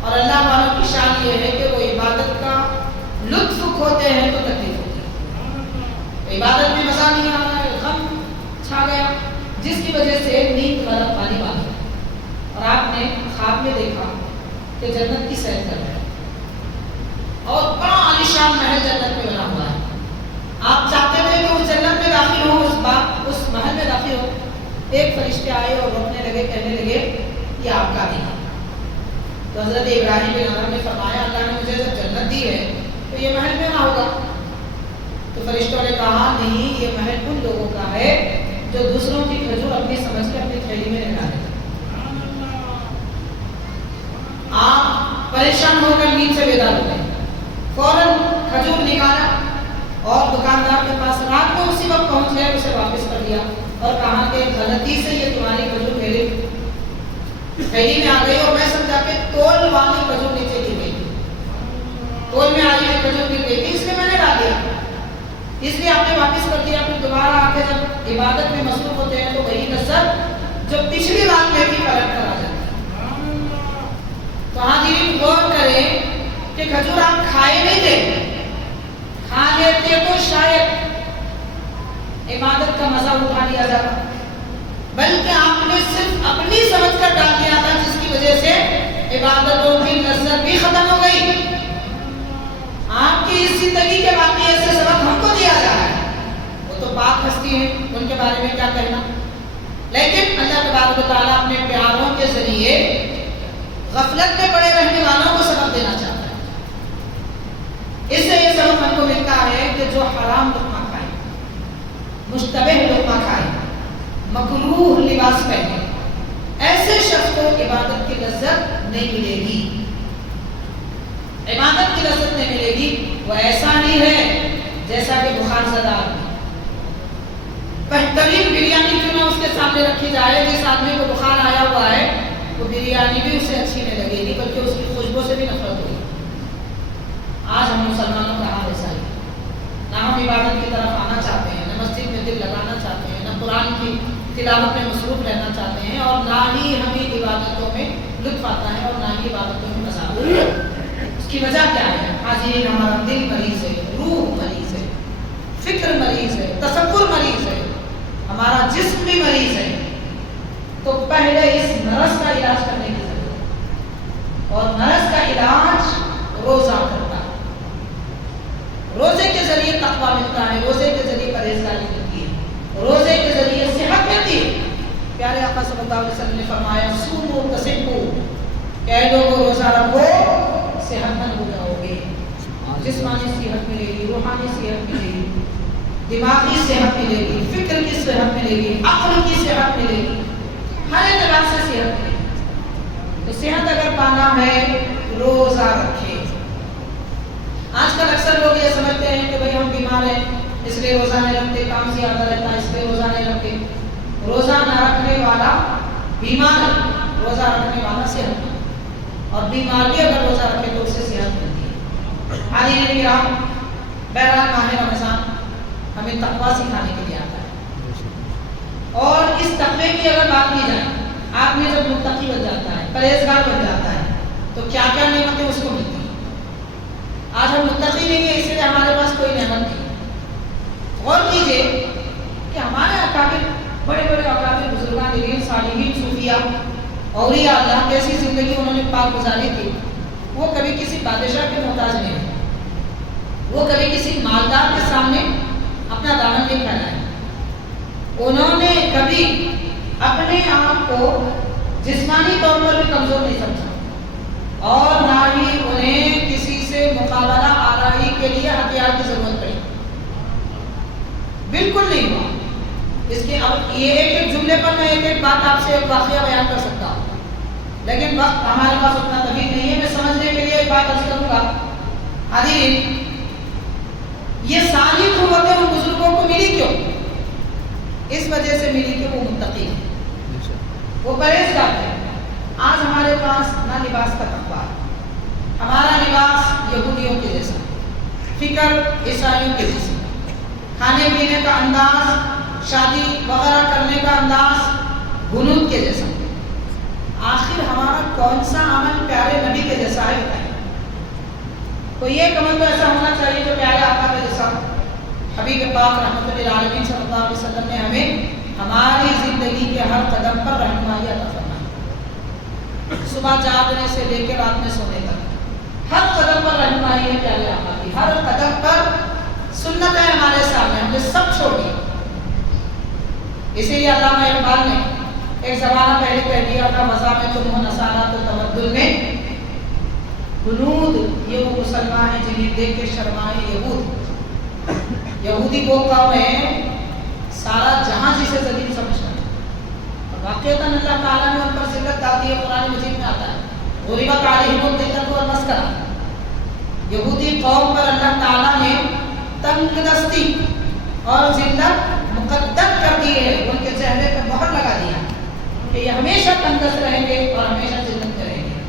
اور اللہ والوں کی شان یہ ہے کہ وہ عبادت کا لطف کھوتے ہیں تو تکلیف ہوتی ہے. عبادت میں مزہ نہیں آ رہا ہے، غم چھا گیا، جس کی وجہ سے نیند غلط پانی آ گئی اور آپ نے خواب میں دیکھا کہ جنت کی سیر کر رہے ہیں اور بڑا عالیشان محل جنت میں بنا ہوا ہے. آپ چاہتے تھے کہ اس جنت میں داخل ہو، اس محل میں داخل ہو. ایک فرشتے آئے اور روکنے لگے، کہنے لگے یہ آپ کا نہیں. تو حضرت ابراہیم بن آدم نے فرمایا اللہ نے مجھے جب جنت دی ہے تو یہ محل میرا ہوگا. تو فرشتوں نے کہا نہیں، یہ محل ان لوگوں کا ہے جو دوسروں کی کھجور اپنی سمجھ کے اپنی تھیلی میں رکھا ہے. آپ پریشان ہو کر نیند سے بیدار ہو گئے، فوراً کھجور نکالا اور دکاندار کے پاس رات میں اسی وقت پہنچ گئے، اسے واپس کر دیا اور کہا کہ غلطی سے یہ تمہاری کھجور میرے تھیلی میں آ گئی اور میں سمجھا کہ تول والی کھجور نیچے گر گئی، تول میں آئی ہوئی کھجور گر گئی تھی، اس لیے میں نے ڈال دیا، اس لیے آپ نے واپس کر دیا. پھر دوبارہ آ کے جب عبادت میں مصروف ہوتے ہیں تو وہی لذت جو پچھلی رات میں تھی پلٹ کر آ جاتی ہے. تو حاضرین غور کریں کہ کھجور آپ کھائے نہیں تھے، کھا لیتے تو شاید عبادت کا مزہ اٹھا لیا جاتا، بلکہ آپ نے صرف اپنی سمجھ کر ڈال دیا تھا، جس کی وجہ سے عبادتوں کی لذت بھی ختم ہو گئی. آپ کی اس زندگی کے واقعے سے سبق ہم کو دیا جا رہا ہے. وہ تو پاک ہستی ہیں، ان کے بارے میں کیا کہنا، لیکن اللہ تبارک و تعالیٰ اپنے پیاروں کے ذریعے غفلت میں پڑے رہنے والوں کو سبق دینا چاہتا ہے. اس سے یہ سبق ہم کو ملتا ہے کہ جو حرام لقمہ کھائے، مشتبہ لقمہ کھائے، مکروہ لباس پہنے، ایسے شخص کو عبادت کی لذت نہیں ملے گی. عبادت کی لذت نہیں ملے گی. وہ ایسا نہیں ہے جیسا کہ بخار زدہ آدمی، بہترین بریانی کیوں نہ اس کے سامنے رکھی جائے، جس آدمی کو بخار آیا ہوا ہے وہ بریانی بھی اسے اچھی نہیں لگے گی، بلکہ اس کی خوشبو سے بھی نفرت ہوگی. آج ہم مسلمانوں کا حال ایسا ہے، نہ ہم عبادت کی طرف آنا چاہتے ہیں، نہ مسجد میں دل لگانا چاہتے ہیں، نہ قرآن کی تلاوت میں مصروف رہنا چاہتے ہیں، اور نہ ہی ہمیں عبادتوں میں لطف آتا ہے اور نہ ہی عبادتوں میں مزہ آتا ہے. اس کی وجہ کیا ہے؟ حاضرین ہمارا دل مریض ہے، روح مریض ہے، فکر مریض ہے، تصور مریض ہے، ہمارا جسم بھی مریض ہے. تو پہلے اس مرض کا علاج کرنے کی ضرورت ہے، اور مرض کا علاج روزہ کرتا ہے. روزے کے ذریعے تقویٰ ملتا ہے، روزے کے ذریعے پرہیزگاری ملتی ہے، روزے کے ذریعے صحت ملتی ہے. پیارے آقا صلی اللہ علیہ وسلم نے فرمایا صوموا تصحوا، کہ لوگوں روزہ رکھو صحت مند ہو جاؤ گے. جسمانی صحت ملے گی، روحانی صحت ملے گی، دماغی صحت ملے گی، فکر کی صحت ملے گی، عقل کی صحت ملے گی، ہر اعتبار سے صحت ملے گی. تو صحت اگر پانا ہے روزہ رکھے. آج کل اکثر لوگ یہ سمجھتے ہیں کہ بھئی ہم بیمار ہیں اس لیے روزہ نہیں رکھتے، کام زیادہ رہتا ہے اس لیے روزہ نہیں رکھتے. روزہ نہ رکھنے والا بیمار ہے، روزہ رکھنے والا صحت مند، اور بیمار بھی اگر روزہ رکھے تو اسے صحت ملتی ہے۔ حاضرین کرام، بہرحال ماہ رمضان ہمیں تقویٰ سکھانے کے لیے آتا ہے، اور اس تقوی کی اگر بات کی جائے، آدمی جب متقی بن جاتا ہے، پرہیزگار بن جاتا ہے، تو کیا کیا نعمتیں اس کو ملتی ہیں۔ آج ہم متقی نہیں ہیں، اس لیے ہمارے پاس کوئی نعمت نہیں۔ غور کیجئے کہ ہمارے اکابر، بڑے بڑے اکابر بزرگان دین، صالحین، صوفیاء، اولیاء اللہ، کیسی زندگی انہوں نے پاک گزاری تھی۔ وہ کبھی کسی بادشاہ کے محتاج نہیں ہوئے، وہ کبھی کسی مالدار کے سامنے اپنا دامن نہیں پھیلایا، انہوں نے کبھی اپنے آپ کو جسمانی طور پر بھی کمزور نہیں سمجھا، اور نہ ہی انہیں کسی سے مقابلہ آرائی کے لیے ہتھیار کی ضرورت پڑی، بالکل نہیں ہوا۔ اس کے اب یہ ایک جملے پر میں ایک بات آپ سے ایک واقعہ بیان کر سکتا ہوں، لیکن وقت ہمارے پاس اتنا طویل نہیں ہے، میں سمجھنے کے لیے ایک بات عرض کروں گا۔ حاضرین، یہ ساری قوتیں ان بزرگوں کو ملی کیوں؟ اس وجہ سے ملی کہ وہ متقی ہیں، وہ پرہیزگار تھے۔ آج ہمارے پاس نہ لباس کا تقویٰ، ہمارا لباس یہودیوں کے جیسا، فکر عیسائیوں کے جیسا، کھانے پینے کا انداز، شادی وغیرہ کرنے کا انداز غنود کے جیسا۔ آخر ہمارا کون سا عمل پیارے نبی کے جیسا ہے بتائیں؟ کوئی ایک عمل تو ایسا ہونا چاہیے جو پیارے آقا کے جیسا۔ حبیب پاک رحمۃ للعالمین صلی اللہ علیہ وسلم نے ہمیں ہماری زندگی کے ہر قدم پر رہنمائی عطا فرمائی، صبح جاگنے سے لے کے رات میں سونے تک ہر قدم پر رہنمائی ہے پیارے آقا کی، ہر قدم پر سنت ہے ہمارے سامنے، ہم نے سب چھوڑ دیا۔ اسی لیے علامہ اقبال نے ایک زمانہ پہلے کہہ دیا تھا، وضع میں تم ہو نصارہ تو تمدن میں غنود، یہ وہ مسلمان ہیں جنہیں دیکھ کے شرمائے یہود۔ یہودی وہ قوم ہے سارا جہاں جسے ذلیل سمجھتا ہے، اور واقعتاً اللہ تعالیٰ نے ان پر ذلت ڈال دی ہے، قرآن مجید میں آتا ہے غلبت علیہم الذلۃ والمسکنہ۔ یہودی قوم پر اللہ تعالیٰ نے تنگ دستی اور ذلت مقدر کر دی ہے، ان کے چہرے پہ مہر لگا دیا کہ یہ ہمیشہ تنگ دست رہیں گے اور ہمیشہ ذلت کریں گے۔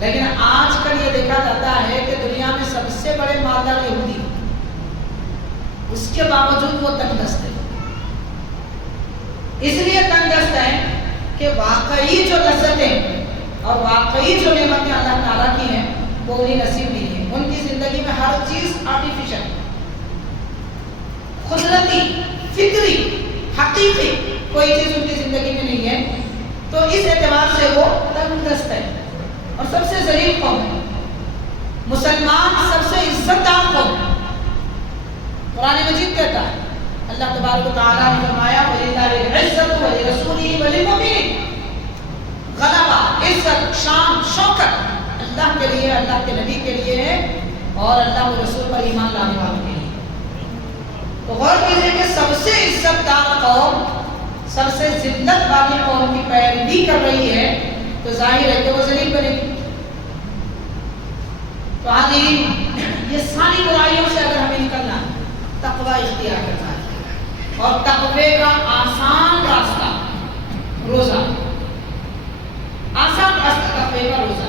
لیکن آج کل یہ دیکھا جاتا ہے کہ دنیا میں سب سے بڑے مالدار یہودی، اس کے باوجود وہ تنگ دست ہے۔ اس لیے تنگ دست ہے کہ واقعی جو لذتیں اور واقعی جو نعمتیں اللہ تعالیٰ کی ہیں وہ انہیں نصیب نہیں ہے۔ ان کی زندگی میں ہر چیز آرٹیفیشل، قدرتی، فطری، حقیقی کوئی چیز ان کی زندگی میں نہیں ہے، تو اس اعتبار سے وہ تنگ دست ہے اور سب سے ذلیل قوم ہے۔ مسلمان سب سے عزت دار قوم ہے۔ قرآن مجید کہتا ہے، اللہ تبارک و تعالیٰ نے فرمایا وَلِلَّهِ الْعِزَّةُ وَلِرَسُولِهِ وَلِلْمُؤْمِنِينَ، غلبہ، عزت، شان، شوکت اللہ کے لیے، اللہ کے نبی کے لیے ہے، اور اللہ و رسول پر ایمان لانے والوں کے لیے۔ تو غور کیجئے کہ سب سے عزت دار قوم، سب سے ذلت والی قوم کی پیروی کر رہی ہے، تو ظاہر ہے کہ وہ ذلیل بنے گی۔ تو حاضرین، یہ ساری برائیوں سے اگر ہمیں نکلنا ہے، تقوی اختیار کرنا ہے، اور تقوی کا آسان راستہ روزہ، آسان راستہ تقوی کا روزہ۔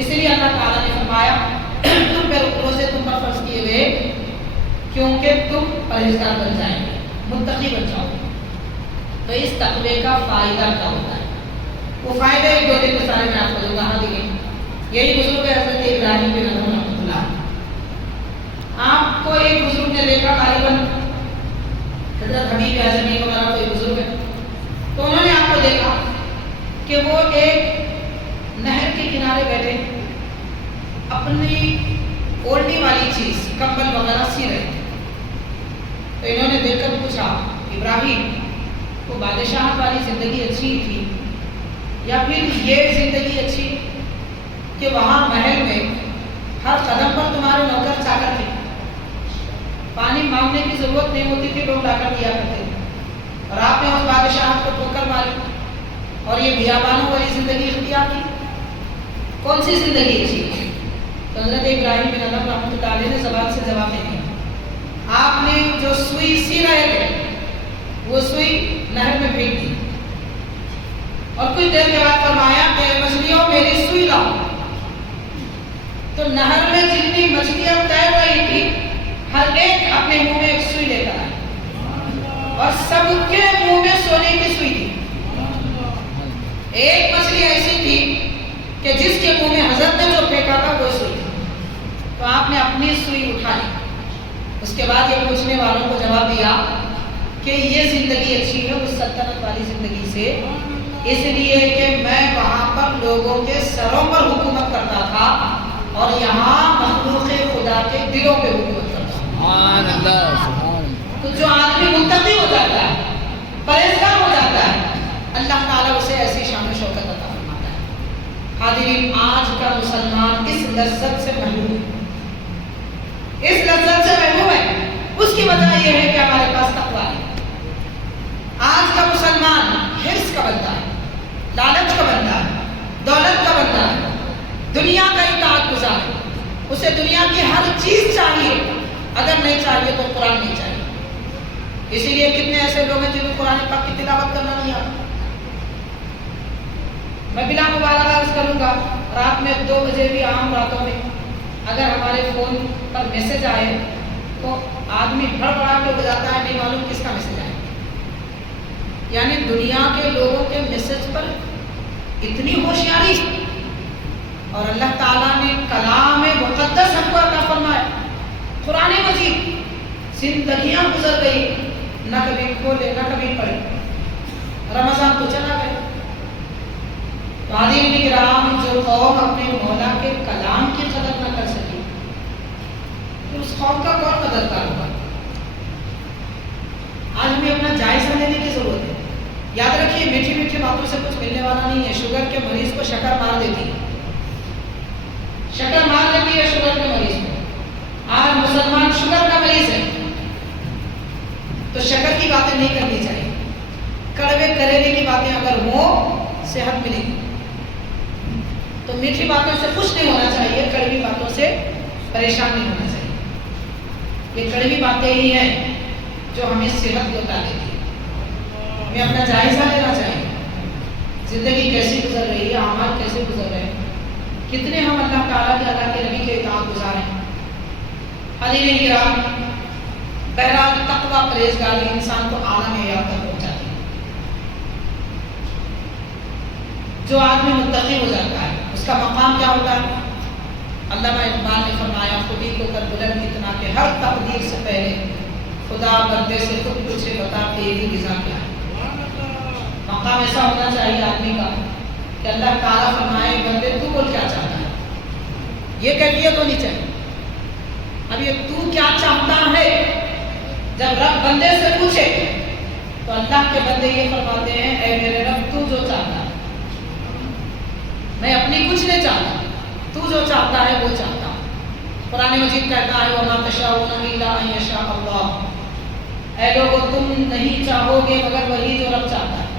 اس لیے اللہ تعالیٰ نے فرمایا تم پر روزے تم پر فرض کیے گئے کیونکہ تم پرہیزگار بن جائیں گے، متقی بن جاؤ گے۔ تو اس تقوی کا فائدہ کیا ہوتا ہے؟ وہ فائدہ ایک دو دن کے سارے میں آپ کو جو کہا دیے، یہی بزرگ حضرت ابراہیم بن ادہم رحمۃ اللہ۔ آپ کو ایک بزرگ نے دیکھا، غالباً حضرت حبیب اعظمی وغیرہ کوئی بزرگ ہے، تو انہوں نے آپ کو دیکھا کہ وہ ایک نہر کے کنارے بیٹھے اپنی اوڑھنے والی چیز، کمبل وغیرہ سی رہے تھے۔ تو انہوں نے دیکھ کر پوچھا، ابراہیم کو بادشاہت والی زندگی اچھی تھی یا پھر یہ زندگی اچھی کہ وہاں محل میں ہر قدم پر تمہارے نوکر چاکر تھے، پانی مانگنے کی ضرورت نہیں ہوتی تھی، لوگ لا کر دیا کرتے تھے، اور آپ نے اس بادشاہت کو ٹھوکر ماری اور یہ بیابانوں والی زندگی اختیار کی؟ کون سی زندگی اچھی ہے؟ تو حضرت ابراہیم بن ادہم رحمۃ اللہ علیہ نے زبان سے جواب نہیں دیا۔ آپ نے جو سوئی سی رہے تھے وہ سوئی نہر میں پھینک دی، اور کچھ دیر کے بعد فرمایا کہ مچھلیوں میری سوئی لاؤ. تو نہر میں جتنی مچھلیاں تیر رہی تھی ہر ایک اپنے منہ میں ایک سوئی لے کر آئی اور سب کے منہ میں سونے کی سوئی تھی. ایک مچھلی ایسی تھی کہ جس کے منہ میں حضرت نے جو پھینکا تھا وہ سوئی تھی. تو آپ نے اپنی سوئی اٹھا لی. اس کے بعد یہ پوچھنے والوں کو جواب دیا کہ یہ زندگی اچھی ہے اس سلطنت والی زندگی سے، اس لیے کہ میں وہاں پر لوگوں کے سروں پر حکومت کرتا تھا اور یہاں مخلوق خدا کے دلوں پہ حکومت کرتا تھا. سبحان اللہ سبحان. تو جو آدمی متقی ہو جاتا ہے، پرہیزگار ہو جاتا ہے، اللہ تعالیٰ اسے ایسی شان و شوکت عطا فرماتا ہے. حاضرین، آج کا مسلمان اس لذت سے محروم ہے، اس لذت سے محروم ہے. اس کی وجہ یہ ہے کہ ہمارے پاس تقویٰ ہے. آج کا مسلمان حرص کا بندہ ہے، لالچ کا بندہ ہے، دولت کا بندہ ہے، دنیا کا اطاعت گزار ہے. اسے دنیا کی ہر چیز چاہیے، اگر نہیں چاہیے تو قرآن نہیں چاہیے. اسی لیے کتنے ایسے لوگ ہیں جنہیں قرآن پاک کی تلاوت کرنا نہیں آتا. میں بلا مبالغہ عرض کروں گا، رات میں 2 بجے بھی عام راتوں میں اگر ہمارے فون پر میسج آئے تو آدمی بڑبڑا کے ہو جاتا ہے، نہیں معلوم کس کا میسج آئے. یعنی دنیا کے لوگوں کے میسج پر اتنی ہوشیاری. اور اللہ تعالیٰ نے کلام مقدس ہم کو عطا فرمایا، قرآن مجید. زندگیاں گزر گئی، نہ کبھی کھولے نہ کبھی پڑھے، رمضان تو چلا گیا. حاضرین کرام، جو قوم اپنے مولا کے کلام کی قدر نہ کر سکی تو اس قوم کا کون قدردان ہوگا؟ آج ہمیں اپنا جائزہ لینے کی ضرورت ہے. یاد رکھیے، میٹھی میٹھی باتوں سے کچھ ملنے والا نہیں ہے. شوگر کے مریض کو شکر مار دیتی ہے، شکر مار دیتی ہے شوگر کے مریض کو. آج مسلمان شوگر کا مریض ہے تو شکر کی باتیں نہیں کرنی چاہیے. کڑوے کریلے کی باتیں اگر ہوں صحت ملے گی. تو میٹھی باتوں سے خوش نہیں ہونا چاہیے، کڑوی باتوں سے پریشان نہیں ہونا چاہیے. یہ کڑوی باتیں ہی ہیں جو ہمیں صحت لوٹا دیتی ہے. ہمیں اپنا جائزہ لینا چاہیے، زندگی کیسی گزر رہی ہے، اعمال کیسے گزر رہے ہیں، کتنے ہم اللہ تعالیٰ کے اللہ کے نبی کے اطاعت گزار ہیں. حاضرین کرام، بہرحال تقویٰ پرہیزگاری انسان کو اعلیٰ معیار تک پہنچاتی ہے. جو آدمی متقی ہو جاتا ہے اس کا مقام کیا ہوتا ہے؟ علامہ اقبال نے فرمایا، خودی کو کر بلند اتنا کہ ہر تقدیر سے پہلے خدا بندے سے خود پوچھے، بتا تیری غذا کیا ہے. مقام ایسا ہونا چاہیے آدمی کا کہ اللہ تعالیٰ فرمائے، بندے تو بول کیا چاہتا ہے. یہ کیفیت ہونی چاہیے. اب یہ تو کیا چاہتا ہے جب رب بندے سے پوچھے تو اللہ کے بندے یہ فرماتے ہیں، اے میرے رب تو جو چاہتا ہے، میں اپنی کچھ نہیں چاہتا، تو جو چاہتا ہے وہ چاہتا. قرآن مجید کہتا ہے، وَمَا تَشَاءُونَ إِلَّا أَن يَشَاءَ اللَّهُ. اے لوگو، تم نہیں چاہو گے مگر وہی جو رب چاہتا ہے.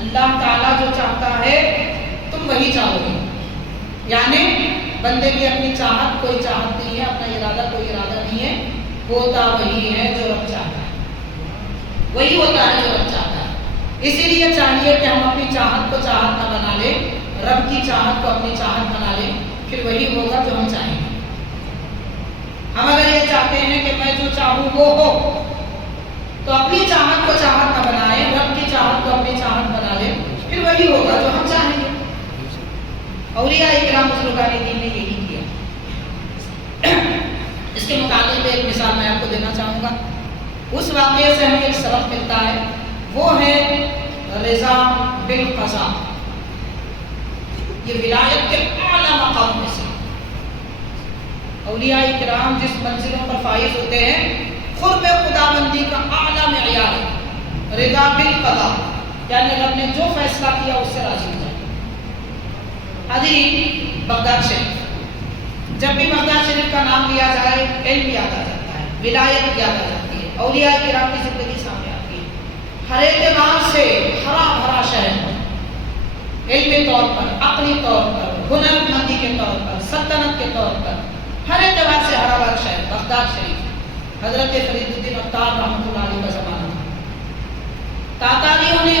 اللہ تعالیٰ جو چاہتا ہے تم وہی چاہو گے. یعنی بندے کی اپنی چاہت کوئی چاہت نہیں ہے، اپنا ارادہ کوئی ارادہ نہیں ہے. ہوتا وہی ہے جو رب چاہتا ہے، وہی ہوتا ہے جو رب چاہتا ہے. اسی لیے چاہیے کہ ہم اپنی چاہت کو چاہت نہ بنا لیں، رب کی چاہت کو اپنی چاہت بنا لیں، پھر وہی ہوگا جو ہم چاہیں گے. ہم اگر یہ چاہتے ہیں کہ میں جو چاہوں وہ ہو تو اپنی چاہت کو چاہت نہ بنائیں، رب کی چاہت کو اپنی چاہت بنا لیں، پھر وہی ہوگا جو ہم چاہیں گے. اولیاء اکرام بزرگان دین نے یہی کیا. اس کے متعلق ایک مثال میں آپ کو دینا چاہوں گا. اس واقعے سے ہمیں ایک سبق ملتا ہے، وہ ہے رضا بالقضاء. یہ ولایت کے اعلیٰ مقام میں سے. اولیاء کرام جس منزلوں پر فائز ہوتے ہیں، قرب خداوندی کا اعلیٰ معیار ہے رضا بالقضاء، یعنی رب نے جو فیصلہ کیا اس سے راضی ہو جائے. حاضرین، بغداد شریف، جب بھی بغداد شریف کا نام لیا جائے علم یاد آ جاتا ہے، ولایت یاد آ جاتی ہے، اولیاء کرام کی زندگی سامنے آتی ہے. ہر اعتبار سے ہرا بھرا شہر، علمی طور پر، عقلی طور پر، ہنر مندی کے طور پر، سلطنت کے طور پر، ہر اعتبار سے ہرا بھرا شہر بغداد شریف. حضرت فرید الدین عطار رحمۃ اللہ علیہ کا زمانہ تھا. تاتاریوں نے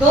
2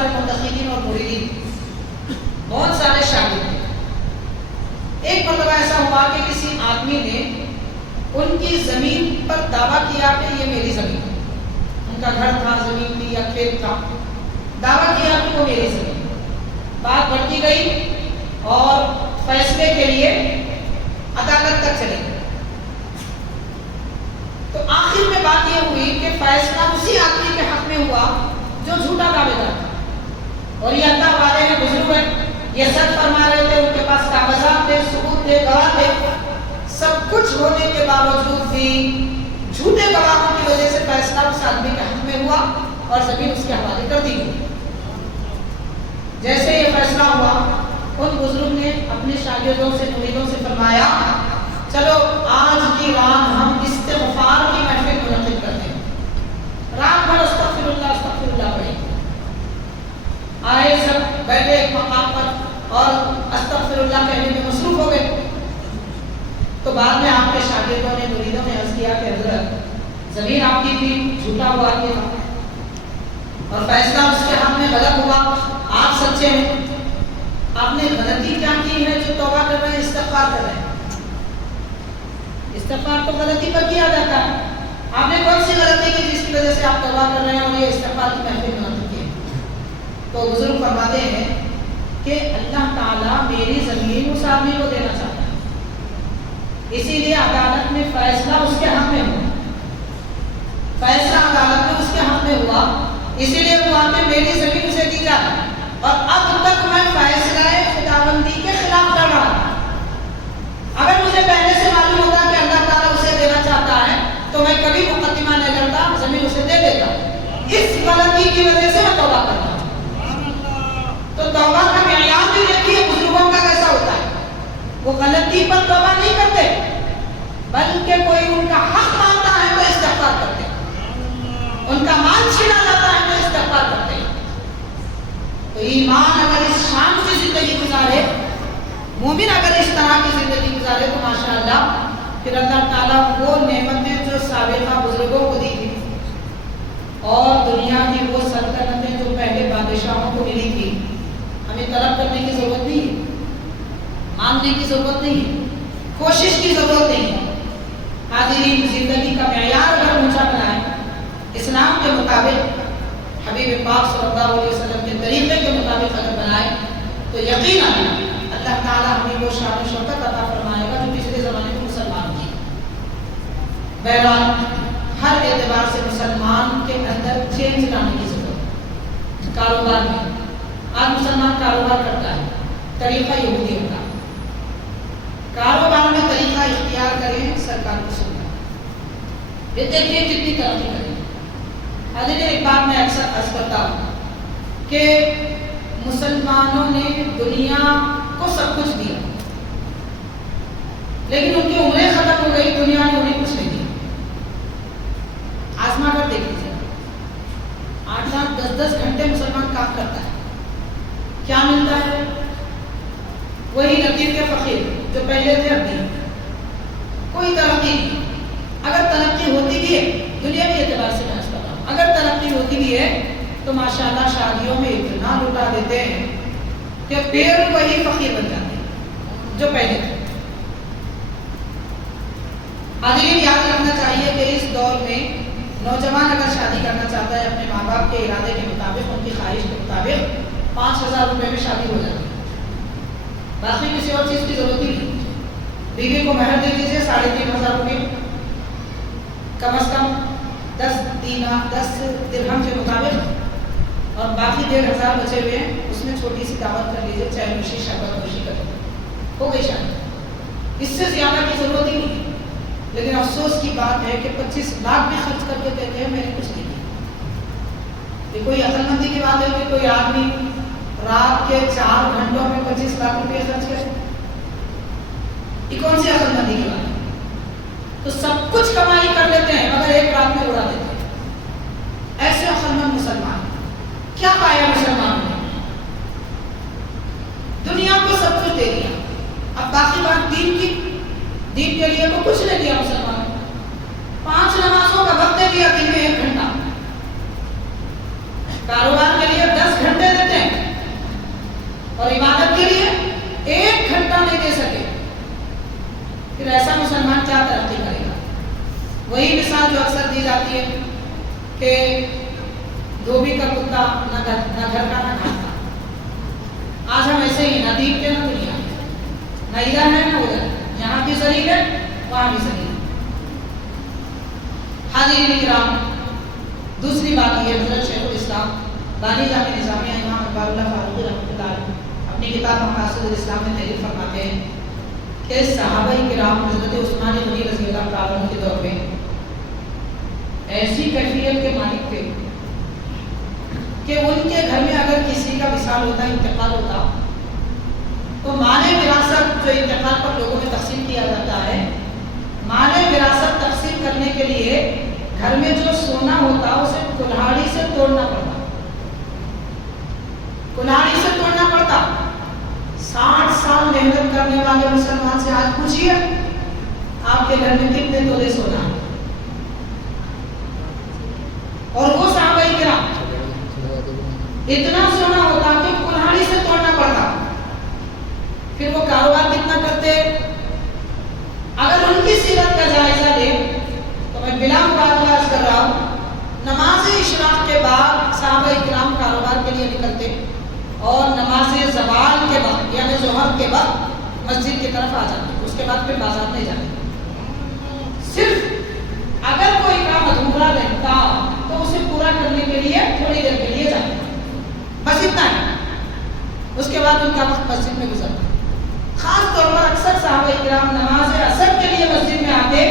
سارے متقین اور مریدین، بہت سارے شاگرد تھے۔ ایک مرتبہ ایسا ہوا کہ کسی آدمی نے ان کی زمین پر دعویٰ کیا کہ یہ میری زمین ہے۔ ان کا گھر تھا، زمین تھی یا کھیت تھا، دعویٰ کیا کہ وہ میری زمین ہے۔ بات بڑھتی گئی اور فیصلے کے لیے عدالت تک چلے گئے۔ تو آخر میں بات یہ ہوئی کہ فیصلہ اسی آدمی کے حق میں ہوا جو جھوٹا دعوے دار تھا، اور یہ اللہ والے ہیں، بزرگ ہیں، یہ سچ فرما رہے تھے، ان کے پاس کاغذات تھے، ثبوت تھے، گواہ تھے۔ سب کچھ ہونے کے باوجود بھی جھوٹے گواہوں کی وجہ سے فیصلہ اس آدمی کے حق میں ہوا اور زمین اس کے حوالے کر دی گئی۔ جیسے یہ فیصلہ ہوا، ان بزرگ نے اپنے شاگردوں سے، مریدوں سے فرمایا چلو آج کی رات ہم استغفار کی محفل منعقد کرتے ہیں، رات بھر استغفر اللہ پڑھیں۔ آئے سب بیٹھے ایک مقام پر اور استغفر اللہ کہنے میں مصروف ہو گئے۔ تو بعد میں آپ کے شاگردوں نے، مریدوں نے عرض کیا کہ حضرت زمین آپ کی تھی، جھوٹا ہوا یہ تھا اور فیصلہ اس کے حق میں غلط ہوا، آپ سچے ہیں، آپ نے غلطی کیا کی ہے جو توبہ کر رہے ہیں، استغفار کر رہے ہیں؟ استغفار تو غلطی پر کیا جاتا ہے، آپ نے کون سی غلطی کی جس کی وجہ سے آپ توبہ کر رہے ہیں اور یہ استغفار کی محفل منعقد کی ہے؟ تو بزرگ فرماتے ہیں کہ اللہ تعالیٰ میری زمین اس آدمی کو دینا چاہتا ہے، اسی لیے عدالت میں فیصلہ اس کے حق میں ہوا، فیصلہ عدالت میں اس کے حق میں ہوا، اسی لیے ہوا کہ میری زمین اسے دی جائے، اور اب تک میں فیصلہ خداوندی کے خلاف لڑ رہا ہوں۔ اگر مجھے پہلے سے معلوم ہوتا کہ اللہ تعالیٰ اسے دینا چاہتا ہے تو میں کبھی مقدمہ نہیں کرتا، زمین اسے دے دیتا۔ اس غلطی کی وجہ سے میں توبہ کرتا ہوں۔ تو توبہ کا معیار بھی دیکھیے بزرگوں کا کیسا ہوتا ہے، وہ غلطی پر توبہ نہیں کرتے بلکہ کوئی ان کا حق مانتا ہے تو استغفار کرتے، ان کا مال چھینا جاتا ہے تو استغفار کرتے۔ تو ایمان اگر اس شان سے زندگی گزارے، مومن اگر اس طرح کی زندگی گزارے تو ماشاءاللہ پھر اللہ تعالیٰ وہ نعمتیں جو سابقہ بزرگوں کو دی تھی اور دنیا کی وہ سلطنتیں جو پہلے بادشاہوں کو ملی تھی، ہمیں طلب کرنے کی ضرورت نہیں ہے، مانگنے کی ضرورت نہیں ہے، کوشش کی ضرورت نہیں ہے۔ حاضرین، زندگی کا معیار اگر اونچا بنائے، اسلام کے مطابق، حبیب پاک صلی اللہ علیہ وسلم کے طریقے کے مطابق اگر بنائے تو یقیناً اللہ تعالیٰ ہمیں وہ شان و شوکت عطا فرمائے گا جو پچھلے زمانے میں مسلمان کی۔ بہرحال ہر اعتبار سے مسلمان کے اندر چینج لانے کی ضرورت ہے۔ کاروبار میں آج مسلمان کاروبار کرتا ہے، طریقہ یہودی ہوتا ہے، کاروبار میں طریقہ اختیار کریں سرکار کو سننا، یہ دیکھیے کتنی ترقی کریں۔ حضرت ایک بات میں اکثر عرض کرتا ہوں کہ مسلمانوں نے دنیا کو سب کچھ دیا لیکن ان کی عمریں ختم ہو گئی، دنیا نے انہیں کچھ نہیں دیا۔ آزما کر دیکھ لیجیے، 8-8 10-10 گھنٹے مسلمان کام کرتا ہے، کیا ملتا ہے؟ وہی لکیر کے فقیر جو پہلے تھے اب بھی، کوئی ترقی نہیں۔ اگر ترقی ہوتی بھی ہے دنیاوی اعتبار سے، اگر ترقی ہوتی بھی ہے تو ماشاءاللہ شادیوں میں اتنا لٹا دیتے ہیں کہ پھر وہی فقیر بن جاتے ہیں جو پہلے تھے۔ حاضرین، یاد رکھنا چاہیے کہ اس دور میں نوجوان اگر شادی کرنا چاہتا ہے اپنے ماں باپ کے ارادے کے مطابق، ان کی خواہش کے مطابق، 5,000 روپے میں شادی ہو جاتی ہے، باقی کسی اور چیز کی ضرورت ہی نہیں۔ بیوی کو مہر دے دیجیے 3,500 روپے، کم از کم 10 درہم کے مطابق، اور باقی 1,500 بچے ہوئے ہیں، اس میں چھوٹی سی دعوت کر لیجیے، چائے نوشی، شربت نوشی کر لیجیے، ہو گئی شادی۔ اس سے زیادہ کی ضرورت ہی نہیں ہے۔ لیکن افسوس کی بات ہے کہ 25 لاکھ بھی خرچ کر کے کہتے ہیں میں نے کچھ نہیں کیا۔ یہ کوئی عقل مندی کی بات ہے کہ کوئی آدمی رات کے 4 گھنٹوں میں 25 لاکھ روپے خرچ کرے؟ یہ کون سی عقل مندی کی بات ہے؟ تو سب کچھ کمائی کر لیتے ہیں مگر ایک رات میں اڑا دیتے ہیں۔ ایسے عقل مند مسلمان کیا پایا؟ مسلمان نے دنیا کو سب کچھ دے دیا، اب باقی بات دین کی، دین کے لیے تو کچھ نہیں دیا مسلمان۔ 5 نمازوں کا وقت دے دیا دن میں 1 گھنٹہ، کاروبار کے لیے 10 گھنٹے مسلمان کیا ترقی کرے گا؟ وہی مثال جو اکثر دی جاتی ہے کہ دھوبی کا کتا نہ گھر کا نہ گھر کا. آج ہم ایسے ہی نہ دین کے نہ دنیا نہ ادھر ہے نہ ادھر، یہاں بھی ذلیل ہے وہاں بھی ذلیل ہے. حاضرین کرام، دوسری بات یہ حضرت شیخ الاسلام بانی جامع نظامیہ امام اقبال اللہ فاروقی رحمۃ اللہ علیہ اپنی کتاب مقاصد الاسلام میں تحریر فرماتے ہیں کہ صحابہ کرام حضرت عثمان غنی رضی اللہ تعالیٰ عنہ کے دور میں ایسی کیفیت کے مالک تھے کہ ان کے گھر میں اگر کسی کا وصال ہوتا، انتقال ہوتا، تو مال وراثت جو انتقال پر لوگوں میں تقسیم کیا جاتا ہے، مال وراثت تقسیم کرنے کے لیے گھر میں جو سونا ہوتا اسے کلہاڑی سے توڑنا پڑتا، کلہاڑی سے توڑنا پڑتا. 60 سال محنت کرنے والے مسلمان سے آج پوچھئے آپ کے گھر میں کتنے تولے سونا ہے؟ اور وہ صحابہ کرام اتنا سونا ہوتا کہ کلہاڑی سے توڑنا پڑتا. پھر وہ کاروبار کتنا کرتے؟ اگر ان کی سیرت کا جائزہ لیں تو میں بلا مبالغہ عرض کر رہا ہوں، نماز اشراق کے بعد صحابہ کرام کاروبار کے لیے نکلتے اور نماز زوال کے وقت یعنی ظہر کے وقت مسجد کی طرف آ جاتے، اس کے بعد پھر بازار نہیں جاتے. صرف اگر کوئی کام ادھورا رہتا تو اسے پورا کرنے کے لیے تھوڑی دیر کے لیے جاتے، بس اتنا ہے. اس کے بعد ان کا وقت مسجد میں گزرتا. خاص طور پر اکثر صحابہ کرام نماز عصر کے لیے مسجد میں آتے،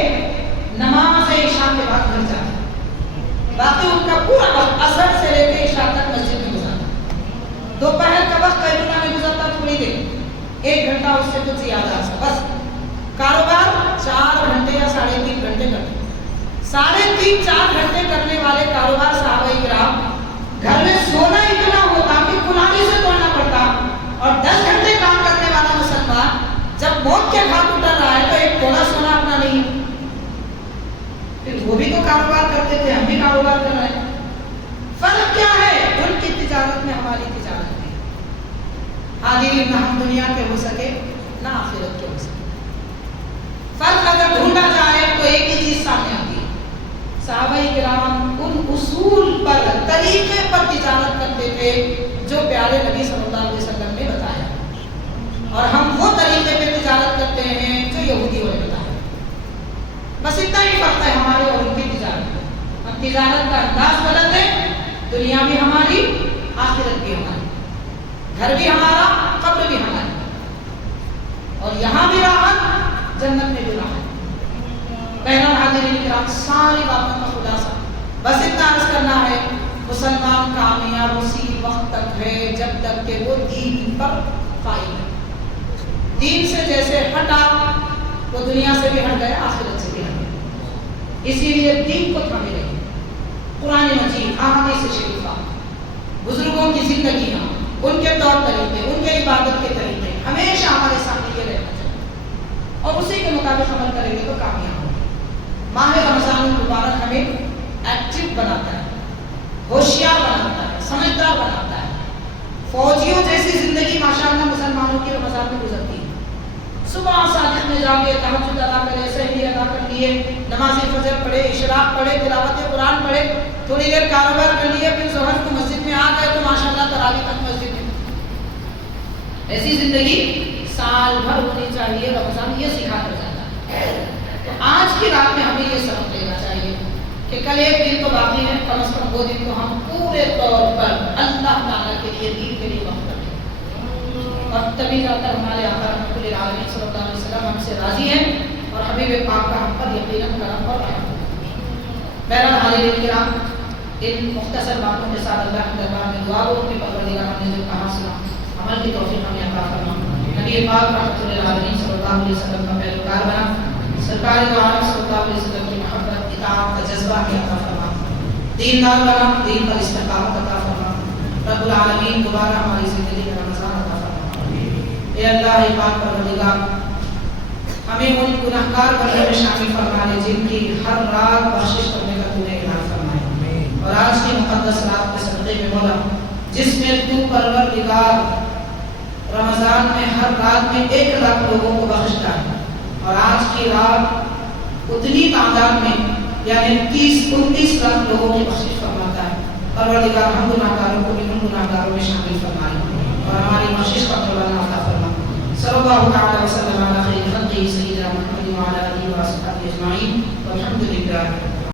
نماز عشاء کے بعد گھر جاتے. باقی ان کا پورا وقت عصر سے لے کے عشاء تک مسجد میں گزرتا. دوپہر کا وقت قیلولہ میں گزرتا تھوڑی دیر، 1 گھنٹہ اس سے کچھ زیادہ بس. کاروبار 4 گھنٹے یا 3.5 گھنٹے کرتے. 3.5-4 گھنٹے کرنے والے کاروبار صحابہ کرام گھر میں سونا اتنا ہوتا کہ کلہاڑی سے توڑنا پڑتا. اور 10 گھنٹے کام کرنے والا مسلمان جب موت کے گھاٹ اتر رہا ہے تو ایک تھوڑا سونا اپنا نہیں. پھر وہ بھی تو کاروبار کرتے تھے، ہم بھی کاروبار کر رہے ہیں. فرق کیا ہے؟ ان کی تجارت میں ہماری تجارت میں. حاضرین، نہ ہم دنیا کے ہو سکے نہ آخرت کے ہو سکے. فرق اگر ڈھونڈا جائے تو ایک ہی چیز سامنے آتی ہے. صحابہ کرام ان اصول پر، طریقے پر تجارت کرتے تھے جو پیارے نبی صلی اللہ علیہ وسلم نے بتایا، اور ہم وہ طریقے پہ تجارت کرتے ہیں جو یہودیوں نے بتایا. بس اتنا ہی فرق ہے ہمارے اور ان کی تجارت میں. ہم تجارت کا انداز غلط ہے. دنیا بھی ہماری، آخرت بھی ہماری، گھر بھی ہمارا، قبر بھی ہماری، اور یہاں بھی راحت، جنت میں بھی راحت. بہنوں حاضرین کرام، ساری باتوں کا خلاصہ بس اتنا عرض کرنا ہے، مسلمان کامیاب اسی وقت تک ہے جب تک کہ وہ دین پر قائم ہے. دین سے جیسے ہٹا وہ دنیا سے بھی ہٹ گیا، آخرت سے بھی ہٹ گیا. اسی لیے دین کو تھامے رہیے. قرآن مجید، احادیث شریفہ، بزرگوں کی زندگیاں، ان کے طور طریقے، ان کے عبادت کے طریقے ہمیشہ ہمارے سامنے یہ رہنا چاہیے، اور اسی کے مطابق عمل کریں گے تو کامیاب ہوں. ماہ رمضان المبارک ہمیں ایکٹیو بناتا ہے، ہوشیار بناتا ہے، سمجھدار بناتا ہے. فوجیوں جیسی زندگی ماشاءاللہ مسلمانوں کی رمضان میں گزرتی ہے. صبح صادق میں جا کے تہجد ادا کرے، سحری ادا کر لیے، نماز فجر پڑھے، اشراق پڑھے، تلاوت قرآن پڑھے، تھوڑی دیر کاروبار کر لیے، پھر ظہر کو مسجد میں آ گئے تو ماشاءاللہ تراویح تک مسجد میں. ایسی زندگی سال بھر ہونی چاہیے. رمضان یہ سکھا کر جاتا ہے. تو آج کی رات میں ہمیں یہ سبق لینا چاہیے کہ کل ایک دن تو باقی ہے، کم از کم 2 دن تو ہم پورے طور پر اللہ تعالیٰ کے لیے، دین کے لیے وقت کریں. اور تبھی جا کر ہمارے آقا رحمۃ اللہ صلی اللہ علیہ وسلم ہم سے راضی ہیں اور حبیب پاک کا ہم پر یقیناً کرم اور رحمت. بہرحال حاضرین کرام، ان مختصر باتوں کے ساتھ اللہ کے دربار میں دعا ہو کہ پروردگار ہم نے جو کہا سنا عمل کی توفیق ہمیں عطا فرما. نبی پاک رحمۃ اللہ صلی اللہ علیہ وسلم کا پیروکار بنا. سرکار دو عالم صلی اللہ علیہ وسلم کی محبت، اطاعت کا جذبہ ہمیں عطا فرما. دیندار بنا، دین پر استقامت عطا فرما. رب العالمین دوبارہ ہماری زندگی میں رمضان عطا فرما. اے اللہ پاک پروردگار، ہمیں ان گنہگار بندوں میں شامل فرما لے جن کی ہر رات بخشش کرنے کا تو نے اعلان فرمایا. اور آج کی مقدس رات کے صدقے میں مولا، جس میں تو پروردگار رمضان میں ہر رات میں 1 لاکھ لوگوں کو بخشتا ہے، اور آج کی رات اتنی تعداد میں یعنی 30-29 لاکھ لوگوں کی بخشش فرماتا ہے۔ پروردگار ہم گناہگاروں کو بھی ہم گناہگاروں میں شامل فرمائے اور ہماری بخشش کا قربان عطا فرما۔ صلی اللہ تعالی وسلم علی خیر خلقہ سیدنا محمد وعلی آلہ وصحبہ اجمعین والحمد للہ۔